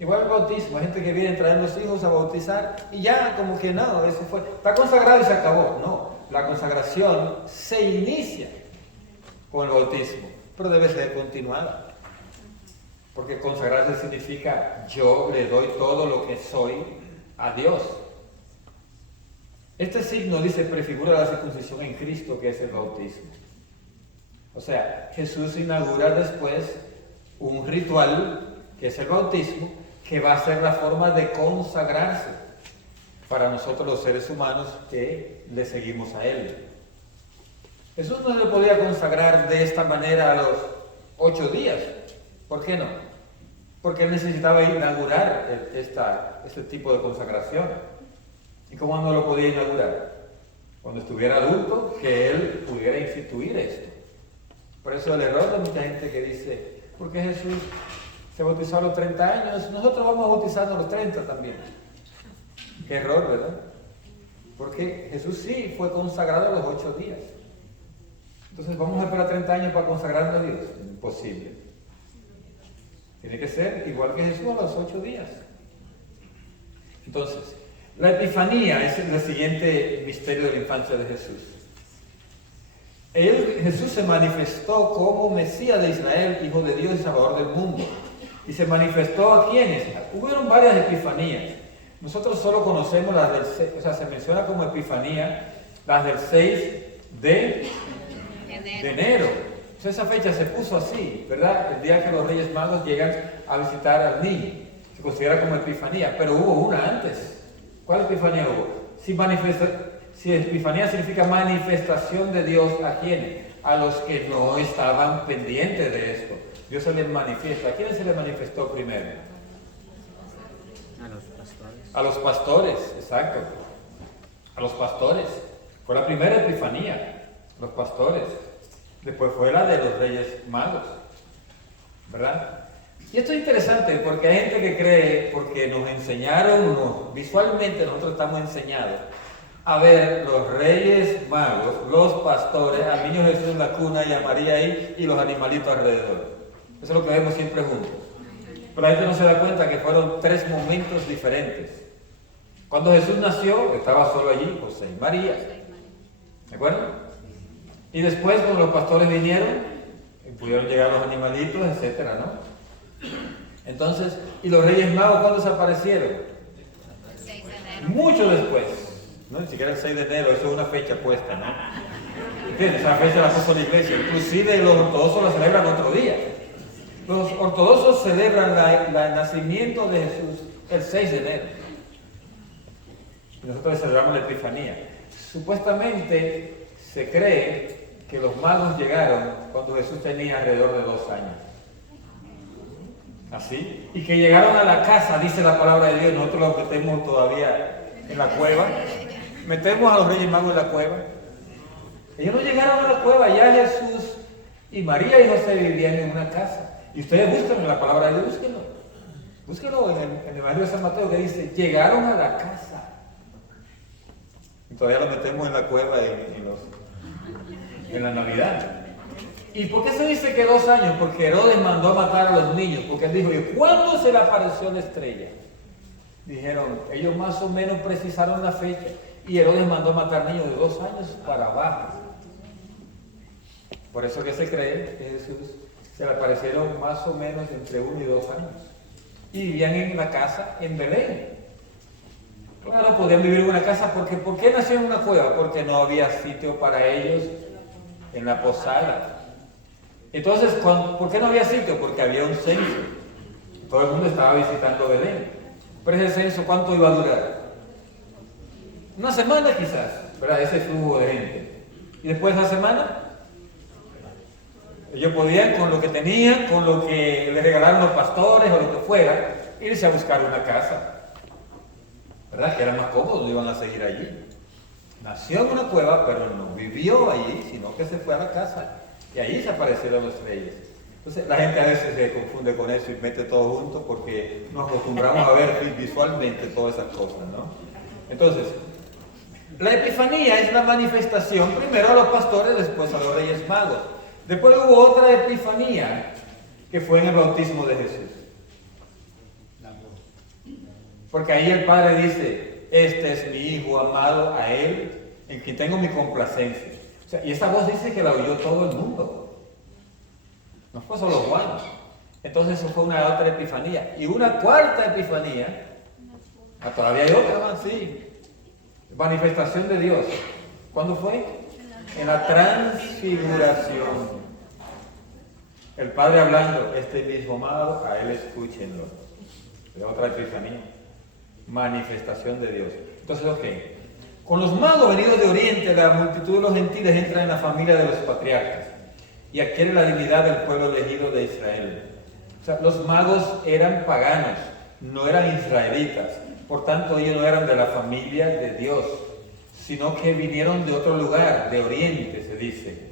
Igual el bautismo, hay gente que viene a traer los hijos a bautizar y ya como que no, eso fue, está consagrado y se acabó. No, la consagración se inicia con el bautismo, pero debe ser continuada. Porque consagrarse significa yo le doy todo lo que soy a Dios. Este signo dice prefigura la circuncisión en Cristo, que es el bautismo. O sea, Jesús inaugura después un ritual que es el bautismo, que va a ser la forma de consagrarse para nosotros los seres humanos que le seguimos a Él. Jesús no se podía consagrar de esta manera a los 8 días. ¿Por qué no? Porque Él necesitaba inaugurar este tipo de consagración. ¿Y cómo no lo podía inaugurar? Cuando estuviera adulto, que Él pudiera instituir esto. Por eso el error de mucha gente que dice, ¿por qué Jesús se bautizó a los 30 años? Nosotros vamos a bautizarnos a los 30 también. Qué error, ¿verdad? Porque Jesús sí fue consagrado a los 8 días. Entonces, ¿vamos a esperar 30 años para consagrarnos a Dios? Imposible. Tiene que ser igual que Jesús a los 8 días. Entonces, la Epifanía es el siguiente misterio de la infancia de Jesús. Jesús se manifestó como Mesías de Israel, Hijo de Dios y Salvador del mundo. ¿Y se manifestó a quiénes? Hubieron varias epifanías. Nosotros solo conocemos las del 6, o sea, se menciona como epifanía las del 6 de enero. Entonces esa fecha se puso así, ¿verdad? El día que los Reyes Magos llegan a visitar al niño. Se considera como epifanía, pero hubo una antes. ¿Cuál epifanía hubo? Si epifanía significa manifestación de Dios, ¿a quiénes? A los que no estaban pendientes de esto. Dios se les manifiesta. ¿A quiénes se les manifestó primero? A los pastores. A los pastores, exacto. A los pastores. Fue la primera epifanía, los pastores. Después fue la de los Reyes Magos, ¿verdad? Y esto es interesante porque hay gente que cree, porque nos enseñaron, visualmente nosotros estamos enseñados a ver los Reyes Magos, los pastores, al niño Jesús en la cuna y a María ahí y los animalitos alrededor. Eso es lo que vemos siempre juntos. Pero la gente no se da cuenta que fueron 3 momentos diferentes. Cuando Jesús nació, estaba solo allí José y María. ¿De acuerdo? Y después, cuando los pastores vinieron, pudieron llegar los animalitos, etcétera, ¿no? Entonces, ¿y los Reyes Magos cuándo desaparecieron? El 6 de enero. Mucho después. No, ni siquiera el 6 de enero, eso es una fecha puesta, ¿no? ¿Entiendes? Esa fecha la puso la iglesia. Inclusive los ortodoxos la celebran otro día. Los ortodoxos celebran el nacimiento de Jesús el 6 de enero. Y nosotros celebramos la Epifanía. Supuestamente se cree que los magos llegaron cuando Jesús tenía alrededor de 2 años. ¿Así? Y que llegaron a la casa, dice la palabra de Dios, nosotros los metemos todavía en la cueva. Metemos a los Reyes Magos en la cueva. Ellos no llegaron a la cueva, ya Jesús y María y José vivían en una casa. Y ustedes buscan en la palabra de Dios, búsquenlo. Búsquenlo en el Evangelio de San Mateo que dice, llegaron a la casa. Y todavía lo metemos en la cueva en la Navidad. ¿Y por qué se dice que 2 años? Porque Herodes mandó a matar a los niños. Porque él dijo, ¿y cuándo se le apareció la estrella? Dijeron, ellos más o menos precisaron la fecha. Y Herodes mandó a matar niños de 2 años para abajo. Por eso que se cree que Jesús se le aparecieron más o menos entre 1 y 2 años. Y vivían en la casa en Belén. Claro, podían vivir en una casa porque ¿por qué nació en una cueva? Porque no había sitio para ellos en la posada. Entonces, ¿por qué no había sitio? Porque había un censo. Todo el mundo estaba visitando Belén. Pero ese censo, ¿cuánto iba a durar? Una semana quizás, ¿verdad? Ese flujo de gente. Y después de la semana, ellos podían, con lo que tenían, con lo que les regalaron los pastores o lo que fuera, irse a buscar una casa. ¿Verdad? Que era más cómodo, no iban a seguir allí. Nació en una cueva, pero no vivió allí, sino que se fue a la casa. Y allí se aparecieron los reyes. Entonces la gente a veces se confunde con eso y mete todo junto porque nos acostumbramos a ver visualmente todas esas cosas, ¿no? Entonces, la Epifanía es la manifestación primero a los pastores, después a los Reyes Magos. Después hubo otra Epifanía que fue en el bautismo de Jesús. Porque ahí el Padre dice, este es mi Hijo amado, a Él, en quien tengo mi complacencia. O sea, y esa voz dice que la oyó todo el mundo. No fue solo Juan. Entonces eso fue una otra Epifanía. Y una cuarta Epifanía, todavía hay otra, sí. Manifestación de Dios. ¿Cuándo fue? En la transfiguración. El Padre hablando, este mismo amado, a Él escúchenlo. Es otra Epifanía. Manifestación de Dios. Entonces, ok. Con los magos venidos de Oriente, la multitud de los gentiles entra en la familia de los patriarcas y adquiere la dignidad del pueblo elegido de Israel. O sea, los magos eran paganos, no eran israelitas. Por tanto, ellos no eran de la familia de Dios, sino que vinieron de otro lugar, de Oriente, se dice.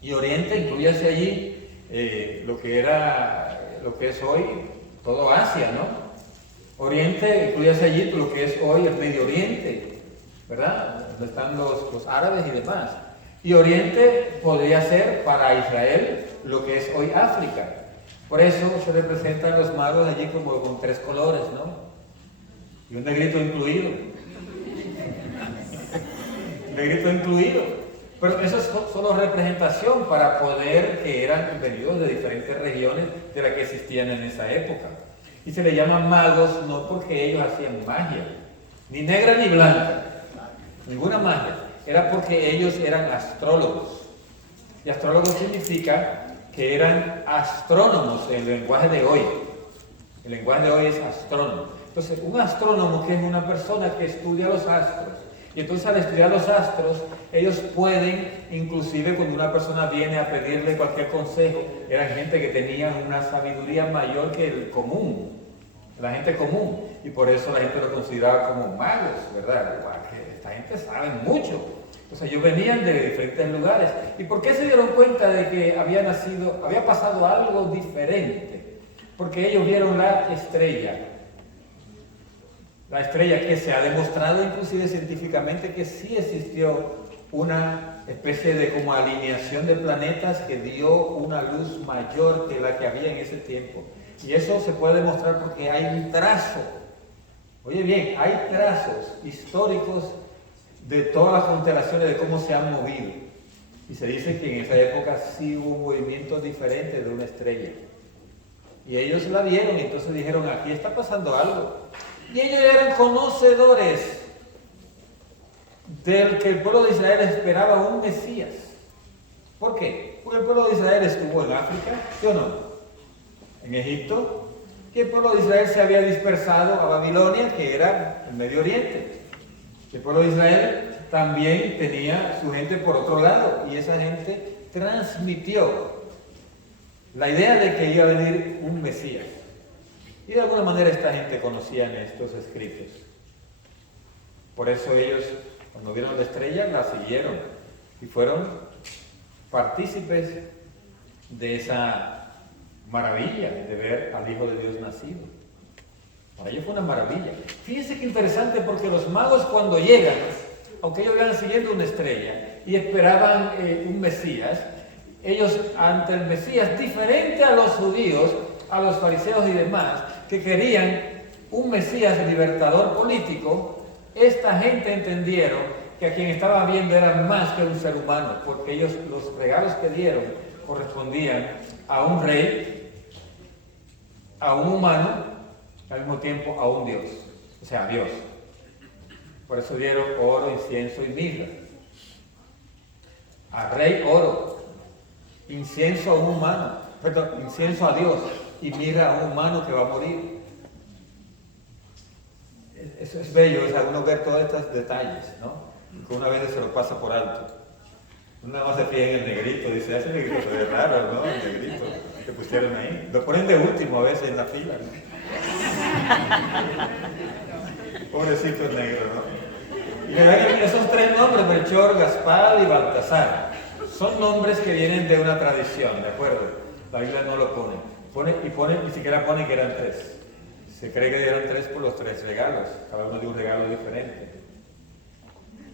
Y Oriente incluye hacia allí lo que es hoy todo Asia, ¿no? Oriente incluye hacia allí lo que es hoy el Medio Oriente, ¿verdad? Donde están los árabes y demás. Y Oriente podría ser para Israel lo que es hoy África. Por eso se representan los magos allí como con 3 colores, ¿no? Y un negrito incluido. Un negrito incluido. Pero eso es solo representación para poder que eran venidos de diferentes regiones de las que existían en esa época. Y se le llaman magos no porque ellos hacían magia, ni negra ni blanca, ninguna magia. Era porque ellos eran astrólogos. Y astrólogos significa que eran astrónomos en el lenguaje de hoy. El lenguaje de hoy es astrónomo. Entonces, un astrónomo que es una persona que estudia los astros. Y entonces al estudiar los astros, ellos pueden, inclusive cuando una persona viene a pedirle cualquier consejo, eran gente que tenía una sabiduría mayor que el común, la gente común. Y por eso la gente lo consideraba como magos, ¿verdad? Que esta gente sabe mucho. Entonces ellos venían de diferentes lugares. ¿Y por qué se dieron cuenta de que había pasado algo diferente? Porque ellos vieron la estrella. La estrella que se ha demostrado inclusive científicamente que sí existió una especie de como alineación de planetas que dio una luz mayor que la que había en ese tiempo. Y eso se puede demostrar porque hay un trazo, Oye bien, hay trazos históricos de todas las constelaciones de cómo se han movido. Y se dice que en esa época sí hubo movimientos diferentes de una estrella. Y ellos la vieron y entonces dijeron, aquí está pasando algo. Y ellos eran conocedores del que el pueblo de Israel esperaba un Mesías. ¿Por qué? Porque el pueblo de Israel estuvo en África, ¿sí o no? En Egipto. Y el pueblo de Israel se había dispersado a Babilonia, que era el Medio Oriente. El pueblo de Israel también tenía su gente por otro lado, y esa gente transmitió la idea de que iba a venir un Mesías. Y de alguna manera esta gente conocía estos escritos. Por eso ellos, cuando vieron la estrella, la siguieron y fueron partícipes de esa maravilla de ver al Hijo de Dios nacido. Para ellos fue una maravilla. Fíjense qué interesante, porque los magos cuando llegan, aunque ellos iban siguiendo una estrella y esperaban un Mesías, ellos ante el Mesías, diferente a los judíos, a los fariseos y demás, que querían un Mesías libertador político, esta gente entendieron que a quien estaba viendo era más que un ser humano, porque ellos, los regalos que dieron correspondían a un rey, a un humano, al mismo tiempo a un Dios, o sea, a Dios. Por eso dieron oro, incienso y mirra. Al rey oro, incienso a un humano, perdón, incienso a Dios y mirra a un humano que va a morir. Eso es bello, es uno ver todos estos detalles, ¿no? Que una vez se lo pasa por alto. Una más se fija en el negrito, dice, ese negrito se ve raro, ¿no? El negrito que pusieron ahí. Lo ponen de último a veces en la fila, ¿no? Pobrecito el negro, ¿no? Y le dan esos tres nombres, Melchor, Gaspar y Baltasar. Son nombres que vienen de una tradición, ¿de acuerdo? La Biblia no lo pone. Ni siquiera pone que eran tres. Se cree que eran tres por los tres regalos. Cada uno dio un regalo diferente.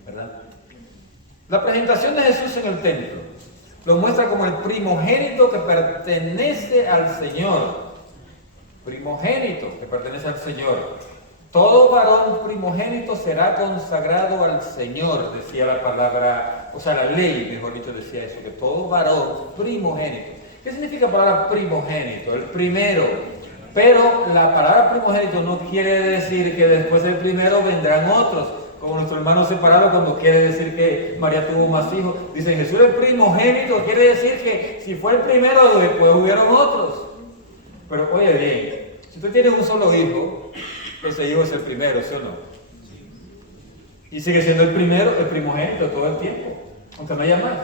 ¿Verdad? La presentación de Jesús en el templo lo muestra como el primogénito que pertenece al Señor. Primogénito que pertenece al Señor. Todo varón primogénito será consagrado al Señor, decía la palabra, o sea, la ley, mejor dicho, decía eso, que todo varón primogénito. ¿Qué significa la palabra primogénito? El primero. Pero la palabra primogénito no quiere decir que después del primero vendrán otros. Como nuestro hermano separado, cuando quiere decir que María tuvo más hijos, dice Jesús el primogénito, quiere decir que si fue el primero, después hubieron otros. Pero oye bien, si tú tienes un solo hijo, ese hijo es el primero, ¿sí o no? Y sigue siendo el primero, el primogénito todo el tiempo, aunque no haya más.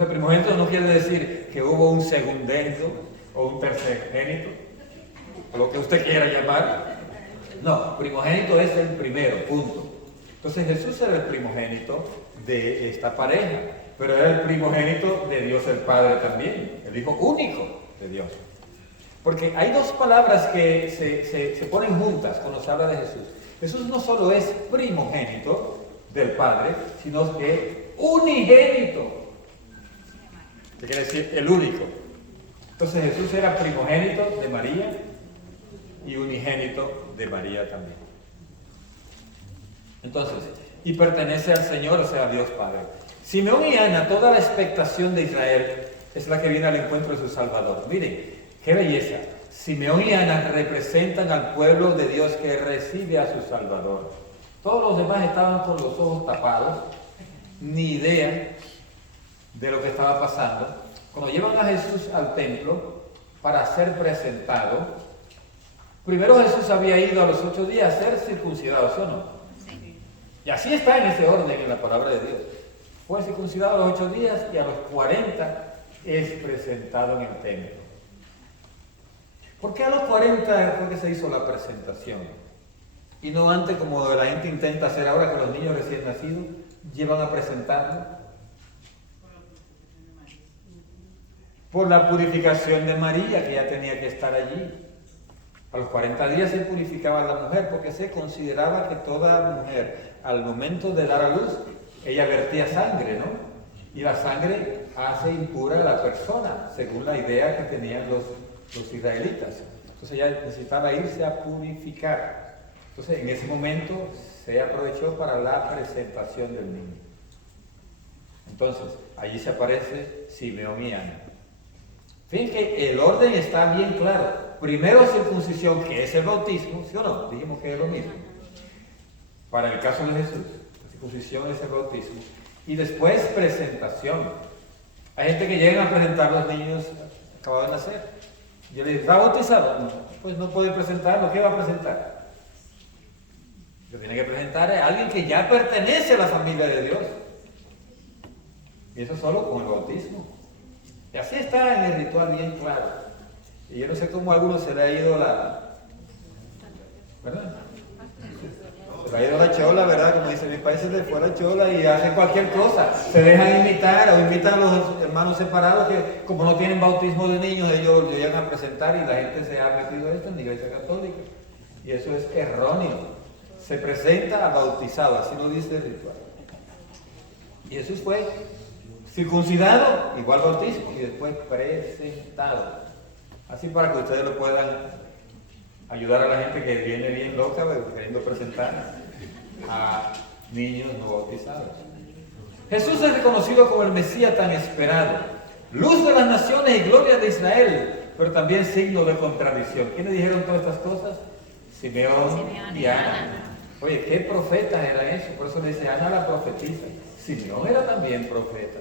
El primogénito no quiere decir que hubo un segundénito o un tercergénito, o lo que usted quiera llamar. No, primogénito es el primero, punto. Entonces Jesús era el primogénito de esta pareja, pero era el primogénito de Dios el Padre también, el Hijo único de Dios. Porque hay dos palabras que se ponen juntas cuando se habla de Jesús. Jesús no solo es primogénito del Padre, sino que unigénito. ¿Qué quiere decir? El único. Entonces Jesús era primogénito de María y unigénito de María también. Entonces, y pertenece al Señor, o sea, a Dios Padre. Simeón y Ana, toda la expectación de Israel es la que viene al encuentro de su Salvador. Miren, qué belleza. Simeón y Ana representan al pueblo de Dios que recibe a su Salvador. Todos los demás estaban con los ojos tapados, ni idea de lo que estaba pasando. Cuando llevan a Jesús al templo para ser presentado, primero Jesús había ido a los 8 días a ser circuncidado, ¿sí o no? Sí. Y así está en ese orden en la palabra de Dios. Fue circuncidado a los 8 días y a los 40 es presentado en el templo. ¿Por qué a los 40 fue que se hizo la presentación? Y no antes, como la gente intenta hacer ahora con los niños recién nacidos, llevan a presentarlo. Por la purificación de María, que ya tenía que estar allí. A los 40 días se purificaba la mujer, porque se consideraba que toda mujer, al momento de dar a luz, ella vertía sangre, ¿no? Y la sangre hace impura a la persona, según la idea que tenían los israelitas. Entonces ella necesitaba irse a purificar. Entonces, en ese momento se aprovechó para la presentación del niño. Entonces, allí se aparece Simeón y Ana. Fíjense que el orden está bien claro. Primero circuncisión, que es el bautismo, ¿sí o no? Dijimos que es lo mismo. Para el caso de Jesús, la circuncisión es el bautismo. Y después presentación. Hay gente que llega a presentar a los niños acabados de nacer. Yo le digo, ¿está bautizado? No, pues no puede presentarlo. ¿Qué va a presentar? Lo tiene que presentar a alguien que ya pertenece a la familia de Dios. Y eso solo con el bautismo. Y así está en el ritual bien claro. Y yo no sé cómo a algunos se le ha ido la... ¿verdad? Se le ha ido la chola, ¿verdad? Como dice mi país, se le fue la chola y hacen cualquier cosa. Se dejan invitar o invitan a los hermanos separados que como no tienen bautismo de niños, ellos llegan a presentar y la gente se ha metido esto en la iglesia católica. Y eso es erróneo. Se presenta a bautizado, así lo dice el ritual. Y Jesús fue circuncidado, igual bautismo, y después presentado. Así para que ustedes lo puedan ayudar a la gente que viene bien loca, queriendo presentar a niños no bautizados. Jesús es reconocido como el Mesías tan esperado, luz de las naciones y gloria de Israel, pero también signo de contradicción. ¿Quiénes dijeron todas estas cosas? Simeón y Ana. Oye, ¿qué profetas eran esos? Por eso le dice Ana la profetisa. Simeón era también profeta.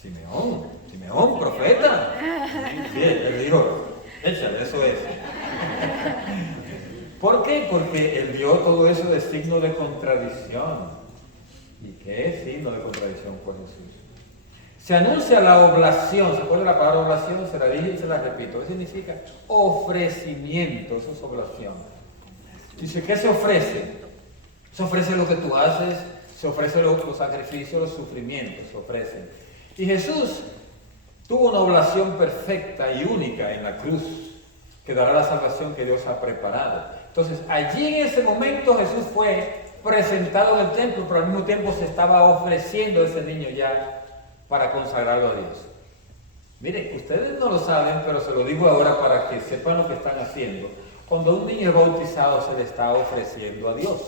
Simeón, profeta. Bien, él dijo, échale, eso es. ¿Por qué? Porque él vio todo eso de signo de contradicción. ¿Y qué es signo de contradicción por Jesús? Se anuncia la oblación. ¿Se acuerda la palabra oblación? Se la dije y se la repito. ¿Qué significa? Ofrecimiento, eso es oblación. Dice, ¿qué se ofrece? Se ofrece lo que tú haces, se ofrecen los sacrificios, los sufrimientos, se ofrecen. Y Jesús tuvo una oblación perfecta y única en la cruz, que dará la salvación que Dios ha preparado. Entonces, allí en ese momento Jesús fue presentado en el templo, pero al mismo tiempo se estaba ofreciendo ese niño ya para consagrarlo a Dios. Miren, ustedes no lo saben, pero se lo digo ahora para que sepan lo que están haciendo. Cuando un niño es bautizado, se le está ofreciendo a Dios.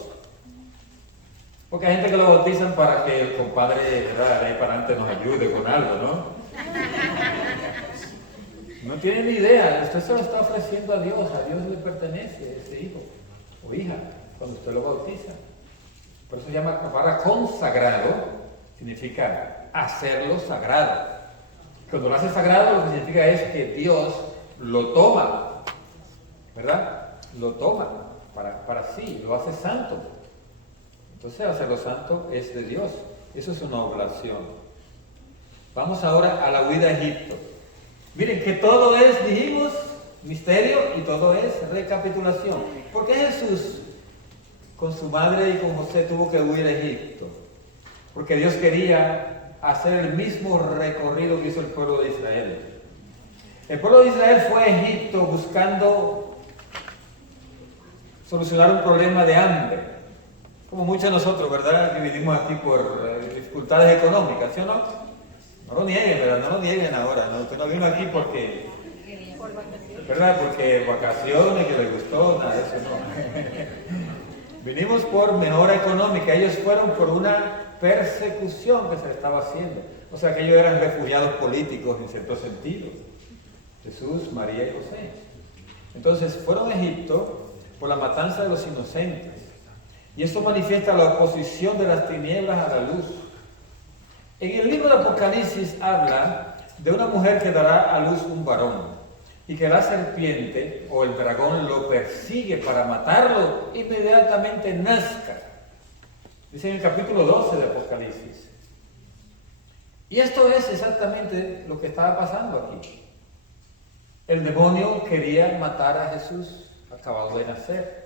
Porque hay gente que lo bautizan para que el compadre, ¿verdad?, de ahí para adelante nos ayude con algo, ¿no? No tienen ni idea, usted se lo está ofreciendo a Dios le pertenece ese hijo o hija, cuando usted lo bautiza. Por eso se llama para consagrado, significa hacerlo sagrado. Cuando lo hace sagrado, lo que significa es que Dios lo toma, ¿verdad? Lo toma para sí, lo hace santo. Entonces, hacerlo santo es de Dios. Eso es una oblación. Vamos ahora a la huida a Egipto. Miren que todo es, dijimos, misterio y todo es recapitulación. ¿Por qué Jesús con su madre y con José tuvo que huir a Egipto? Porque Dios quería hacer el mismo recorrido que hizo el pueblo de Israel. El pueblo de Israel fue a Egipto buscando solucionar un problema de hambre. Como muchos de nosotros, ¿verdad? Que vivimos aquí por dificultades económicas, ¿sí o no? No lo nieguen, ¿verdad? No lo nieguen ahora, ¿no? Usted no vino aquí porque, ¿verdad? Porque vacaciones, que le gustó, nada de eso, no. Vinimos por mejora económica. Ellos fueron por una persecución que se le estaba haciendo. O sea, que ellos eran refugiados políticos en cierto sentido. Jesús, María y José. Entonces, fueron a Egipto por la matanza de los inocentes. Y esto manifiesta la oposición de las tinieblas a la luz. En el libro de Apocalipsis habla de una mujer que dará a luz un varón y que la serpiente o el dragón lo persigue para matarlo, inmediatamente nazca. Dice en el capítulo 12 de Apocalipsis. Y esto es exactamente lo que estaba pasando aquí. El demonio quería matar a Jesús acabado de nacer.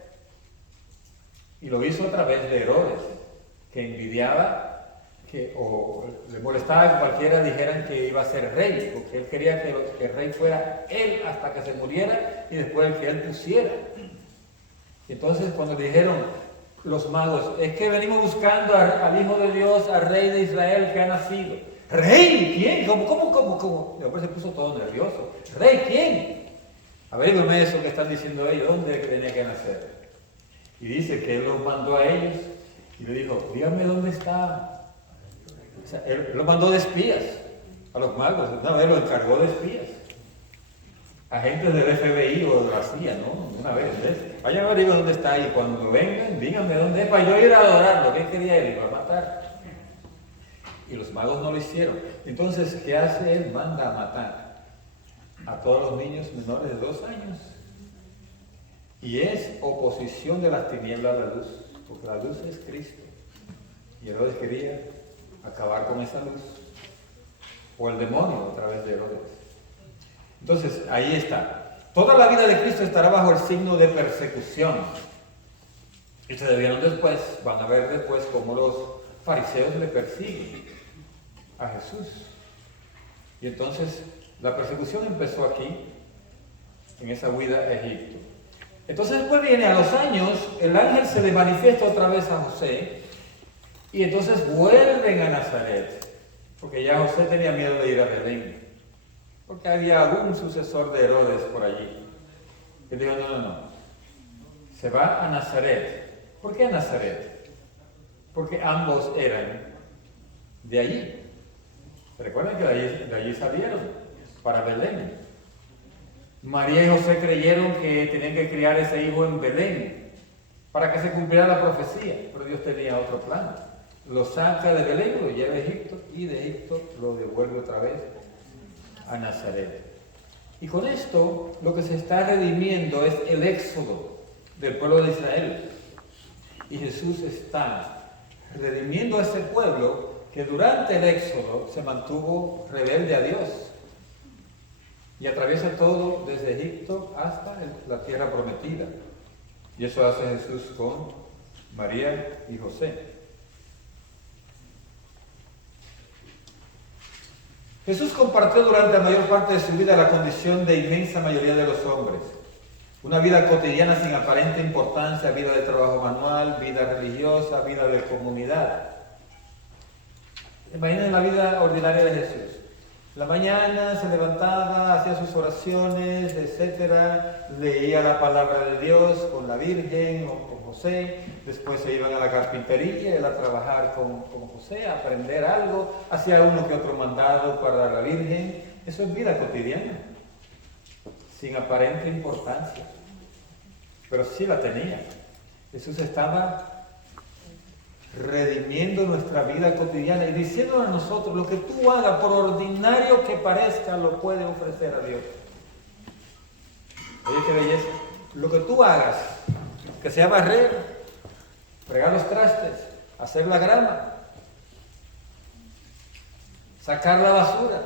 Y lo hizo a través de Herodes, que envidiaba o le molestaba que cualquiera dijeran que iba a ser rey, porque él quería que el rey fuera él hasta que se muriera y después el que él pusiera. Y entonces cuando dijeron los magos, es que venimos buscando al Hijo de Dios, al Rey de Israel que ha nacido. ¿Rey? ¿Quién? ¿Cómo? El hombre se puso todo nervioso. ¿Rey quién? Averígame eso que están diciendo ellos, ¿dónde tenía que nacer? Y dice que él los mandó a ellos y le dijo, díganme dónde está. O sea, él los mandó de espías a los magos, una vez los encargó de espías. Agentes del FBI o de la CIA, ¿no? Una vez, ¿ves? Vayan a ver dónde está y cuando vengan, díganme dónde es para yo ir a adorarlo. ¿Qué quería él? Iba a matar. Y los magos no lo hicieron. Entonces, ¿qué hace él? Manda a matar a todos los niños menores de 2 años. Y es oposición de las tinieblas a la luz, porque la luz es Cristo. Y Herodes quería acabar con esa luz. O el demonio a través de Herodes. Entonces, ahí está. Toda la vida de Cristo estará bajo el signo de persecución. Y se debieron después, van a ver después cómo los fariseos le persiguen a Jesús. Y entonces, la persecución empezó aquí, en esa huida a Egipto. Entonces después viene a los años, el ángel se le manifiesta otra vez a José y entonces vuelven a Nazaret, porque ya José tenía miedo de ir a Belén, porque había algún sucesor de Herodes por allí. Y dijo, no, se va a Nazaret. ¿Por qué a Nazaret? Porque ambos eran de allí. Recuerden que de allí salieron para Belén. María y José creyeron que tenían que criar ese hijo en Belén para que se cumpliera la profecía, pero Dios tenía otro plan. Lo saca de Belén, lo lleva a Egipto y de Egipto lo devuelve otra vez a Nazaret. Y con esto lo que se está redimiendo es el éxodo del pueblo de Israel. Y Jesús está redimiendo a ese pueblo que durante el éxodo se mantuvo rebelde a Dios. Y atraviesa todo desde Egipto hasta la tierra prometida. Y eso hace Jesús con María y José. Jesús compartió durante la mayor parte de su vida la condición de inmensa mayoría de los hombres. Una vida cotidiana sin aparente importancia, vida de trabajo manual, vida religiosa, vida de comunidad. Imaginen la vida ordinaria de Jesús. La mañana se levantaba, hacía sus oraciones, etcétera, leía la palabra de Dios con la Virgen o con José, después se iban a la carpintería, él a trabajar con José, a aprender algo, hacía uno que otro mandado para la Virgen. Eso es vida cotidiana, sin aparente importancia, pero sí la tenía. Jesús estaba redimiendo nuestra vida cotidiana y diciendo a nosotros, lo que tú hagas, por ordinario que parezca, lo puedes ofrecer a Dios. Oye, qué belleza. Lo que tú hagas, que sea barrer, fregar los trastes, hacer la grama, sacar la basura,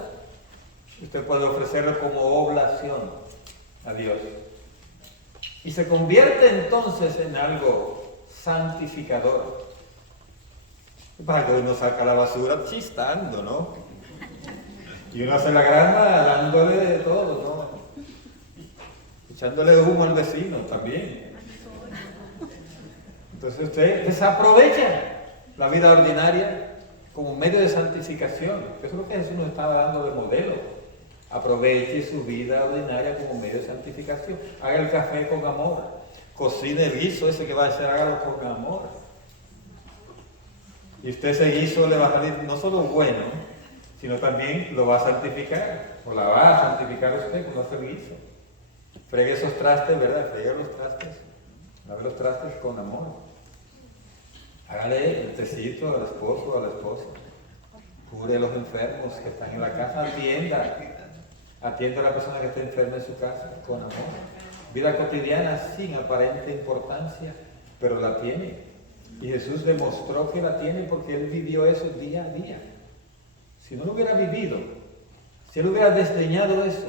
usted puede ofrecerlo como oblación a Dios. Y se convierte entonces en algo santificador. Para que uno saca la basura chistando, ¿no? Y uno hace la grama dándole de todo, ¿no? Echándole humo al vecino también. Entonces usted desaprovecha la vida ordinaria como medio de santificación. Eso es lo que Jesús nos estaba dando de modelo. Aproveche su vida ordinaria como medio de santificación. Haga el café con amor. Cocine el guiso ese que va a hacer, hágalo con amor. Y usted ese guiso le va a salir no solo bueno, sino también lo va a santificar, o la va a santificar usted cuando hace el guiso. Fregue esos trastes, ¿verdad? Fregue los trastes, lave los trastes con amor. Hágale el tecito al esposo o a la esposa. Cure a los enfermos que están en la casa, atienda a la persona que está enferma en su casa con amor. Vida cotidiana sin aparente importancia, pero la tiene. Y Jesús demostró que la tiene porque Él vivió eso día a día. Si no lo hubiera vivido, si Él hubiera desdeñado eso,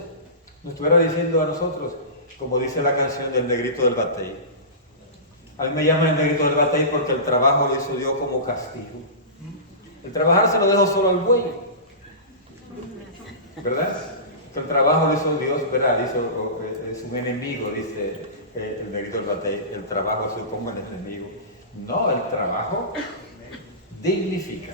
nos estuviera diciendo a nosotros, como dice la canción del Negrito del Batey. A mí me llaman el Negrito del Batey porque el trabajo lo hizo Dios como castigo. El trabajar se lo dejó solo al buey, ¿verdad? Que el trabajo lo hizo Dios, ¿verdad? Es un enemigo, dice el Negrito del Batey. El trabajo es como el enemigo. No, el trabajo dignifica.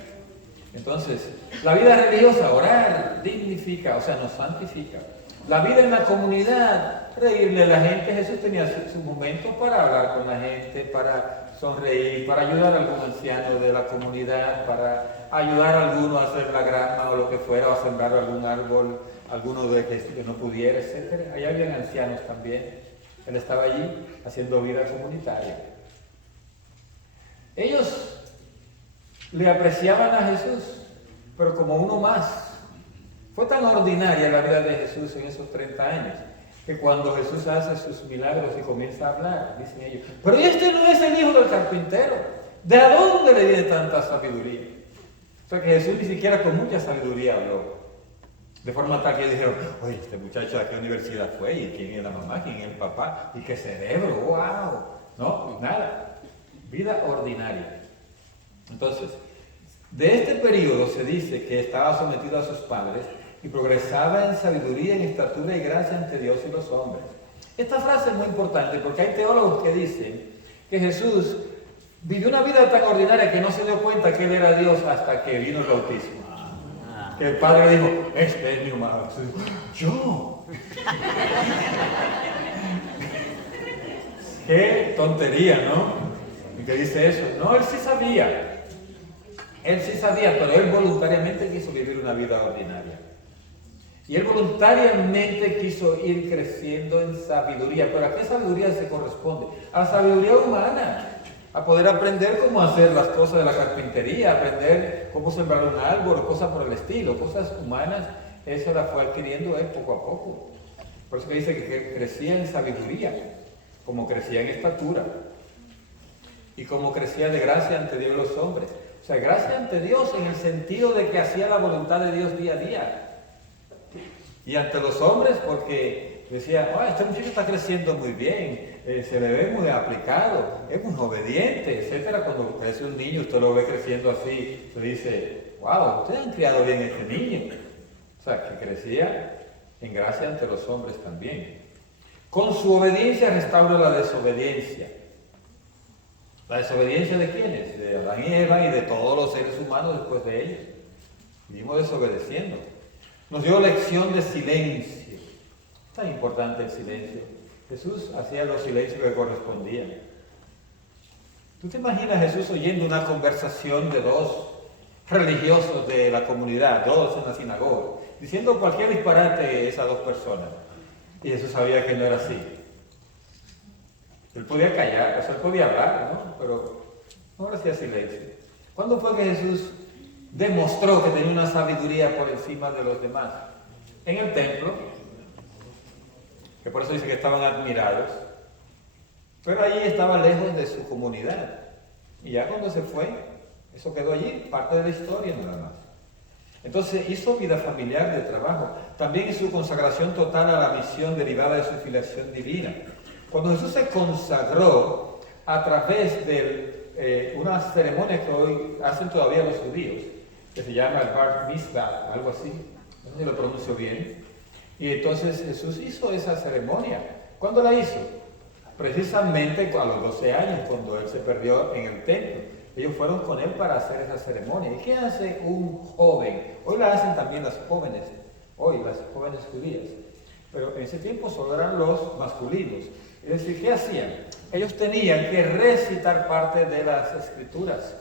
Entonces, la vida religiosa, orar, dignifica, o sea, nos santifica. La vida en la comunidad, reírle a la gente. Jesús tenía sus momentos para hablar con la gente, para sonreír, para ayudar a algún anciano de la comunidad, para ayudar a alguno a hacer la grama o lo que fuera, o a sembrar algún árbol, alguno de que no pudiera, etc. Allá habían ancianos también. Él estaba allí haciendo vida comunitaria. Ellos le apreciaban a Jesús, pero como uno más. Fue tan ordinaria la vida de Jesús en esos 30 años, que cuando Jesús hace sus milagros y comienza a hablar, dicen ellos, pero este no es el hijo del carpintero, ¿de dónde le viene tanta sabiduría? O sea que Jesús ni siquiera con mucha sabiduría habló. De forma tal que dijeron, oye, este muchacho a qué universidad fue, y quién es la mamá, quién es el papá, y qué cerebro, wow. No, nada. Vida ordinaria. Entonces, de este periodo se dice que estaba sometido a sus padres y progresaba en sabiduría, en estatura y gracia ante Dios y los hombres. Esta frase es muy importante porque hay teólogos que dicen que Jesús vivió una vida tan ordinaria que no se dio cuenta que Él era Dios hasta que vino el bautismo. Que el Padre le dijo, este es mi humano. ¡Yo! ¡Qué tontería!, ¿no? ¿Y qué dice eso? No, Él sí sabía. Él sí sabía, pero Él voluntariamente quiso vivir una vida ordinaria. Y Él voluntariamente quiso ir creciendo en sabiduría. ¿Pero a qué sabiduría se corresponde? A la sabiduría humana. A poder aprender cómo hacer las cosas de la carpintería, aprender cómo sembrar un árbol, cosas por el estilo, cosas humanas. Eso la fue adquiriendo Él poco a poco. Por eso que dice que crecía en sabiduría, como crecía en estatura y como crecía de gracia ante Dios y los hombres. O sea, gracia ante Dios en el sentido de que hacía la voluntad de Dios día a día. Y ante los hombres porque decía, este muchacho está creciendo muy bien, se le ve muy aplicado, es muy obediente, etc. Cuando crece un niño, usted lo ve creciendo así, se dice, wow, ustedes han criado bien a este niño. O sea, que crecía en gracia ante los hombres también. Con su obediencia restaura la desobediencia. ¿La desobediencia de quiénes? De Adán y Eva y de todos los seres humanos después de ellos. Vivimos desobedeciendo. Nos dio lección de silencio. Es tan importante el silencio. Jesús hacía los silencios que correspondían. ¿Tú te imaginas a Jesús oyendo una conversación de dos religiosos de la comunidad, dos en la sinagoga, diciendo cualquier disparate esas dos personas? Y Jesús sabía que no era así. Él podía callar, o sea, él podía hablar, ¿no? Pero no hacía silencio. ¿Cuándo fue que Jesús demostró que tenía una sabiduría por encima de los demás? En el templo, que por eso dice que estaban admirados, pero allí estaba lejos de su comunidad. Y ya cuando se fue, eso quedó allí, parte de la historia nada más. Entonces hizo vida familiar, de trabajo, también hizo consagración total a la misión derivada de su filiación divina. Cuando Jesús se consagró a través de una ceremonia que hoy hacen todavía los judíos, que se llama el Bar Mitzvah, algo así, no sé si lo pronuncio bien, y entonces Jesús hizo esa ceremonia. ¿Cuándo la hizo? Precisamente a los 12 años, cuando Él se perdió en el templo. Ellos fueron con Él para hacer esa ceremonia. ¿Y qué hace un joven? Hoy la hacen también las jóvenes, hoy las jóvenes judías, pero en ese tiempo solo eran los masculinos. Es decir, ¿qué hacían? Ellos tenían que recitar parte de las escrituras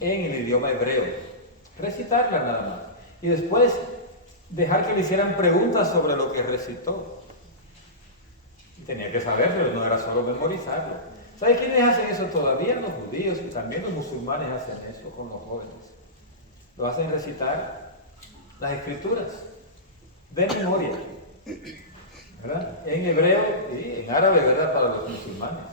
en el idioma hebreo. Recitarlas nada más. Y después dejar que le hicieran preguntas sobre lo que recitó. Y tenía que saberlo, no era solo memorizarlo. ¿Sabes quiénes hacen eso todavía? Los judíos y también los musulmanes hacen eso con los jóvenes. Lo hacen recitar las escrituras de memoria. ¿Verdad? En hebreo y en árabe, ¿verdad? Para los musulmanes.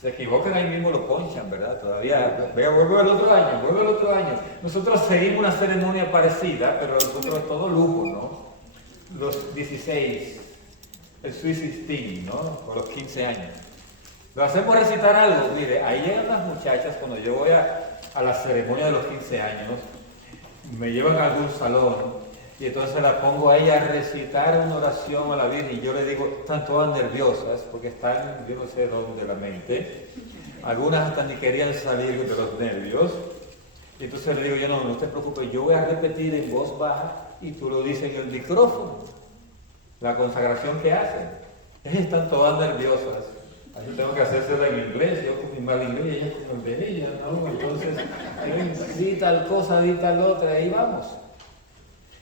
Se equivocan ahí mismo lo ponchan, ¿verdad? Todavía, vuelvo el otro año. Nosotros seguimos una ceremonia parecida, pero nosotros es todo lujo, ¿no? Los 16, el Sweet 16, ¿no? Por los 15 años. Lo hacemos recitar algo, mire, ahí llegan las muchachas, cuando yo voy a la ceremonia de los 15 años, me llevan a algún salón, y entonces la pongo a ella a recitar una oración a la Virgen y yo le digo, están todas nerviosas porque están, yo no sé dónde, la mente. Algunas hasta ni querían salir de los nervios. Y entonces le digo yo, no te preocupes, yo voy a repetir en voz baja y tú lo dices en el micrófono. La consagración que hacen. Ellas están todas nerviosas. Así tengo que hacérsela en inglés, yo con mi mal inglés y ella con el de ella, ¿no? Entonces, di tal cosa, di tal otra, ahí vamos.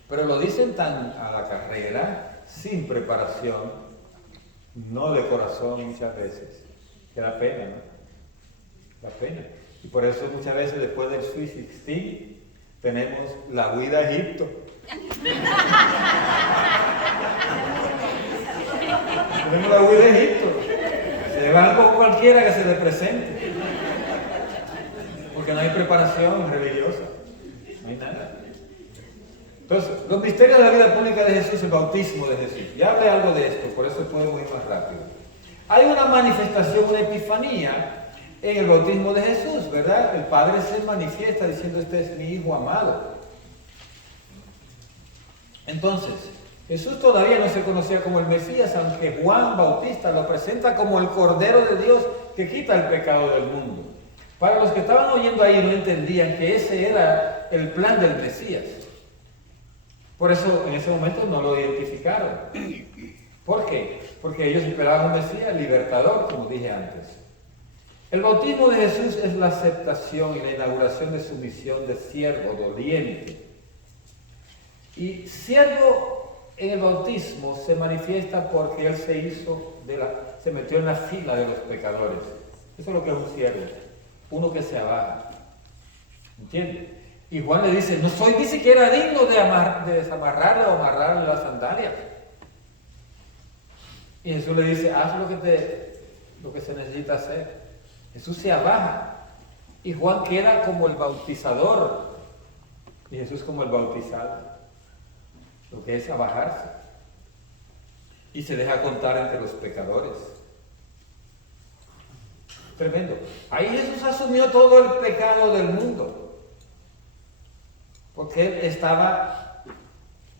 Pero lo dicen tan a la carrera, sin preparación, no de corazón muchas veces, que da pena, ¿no? Da pena. Y por eso muchas veces después del Sweet 16 tenemos la huida a Egipto. Tenemos la huida a Egipto. Se van con cualquiera que se le presente. Porque no hay preparación religiosa. No hay nada. Entonces, los misterios de la vida pública de Jesús, el bautismo de Jesús. Ya hablé algo de esto, por eso podemos ir más rápido. Hay una manifestación, una epifanía en el bautismo de Jesús, ¿verdad? El Padre se manifiesta diciendo, este es mi Hijo amado. Entonces, Jesús todavía no se conocía como el Mesías, aunque Juan Bautista lo presenta como el Cordero de Dios que quita el pecado del mundo. Para los que estaban oyendo ahí no entendían que ese era el plan del Mesías. Por eso en ese momento no lo identificaron. ¿Por qué? Porque ellos esperaban un Mesías libertador, como dije antes. El bautismo de Jesús es la aceptación y la inauguración de su misión de siervo doliente. Y siervo en el bautismo se manifiesta porque él se metió en la fila de los pecadores. Eso es lo que es un siervo, uno que se abaja. ¿Entiendes? Y Juan le dice, no soy ni siquiera digno de desamarrarle o amarrarle la sandalia. Y Jesús le dice, haz lo que se necesita hacer. Jesús se abaja. Y Juan queda como el bautizador. Y Jesús como el bautizado. Lo que es abajarse. Y se deja contar entre los pecadores. Tremendo. Ahí Jesús asumió todo el pecado del mundo. Porque él estaba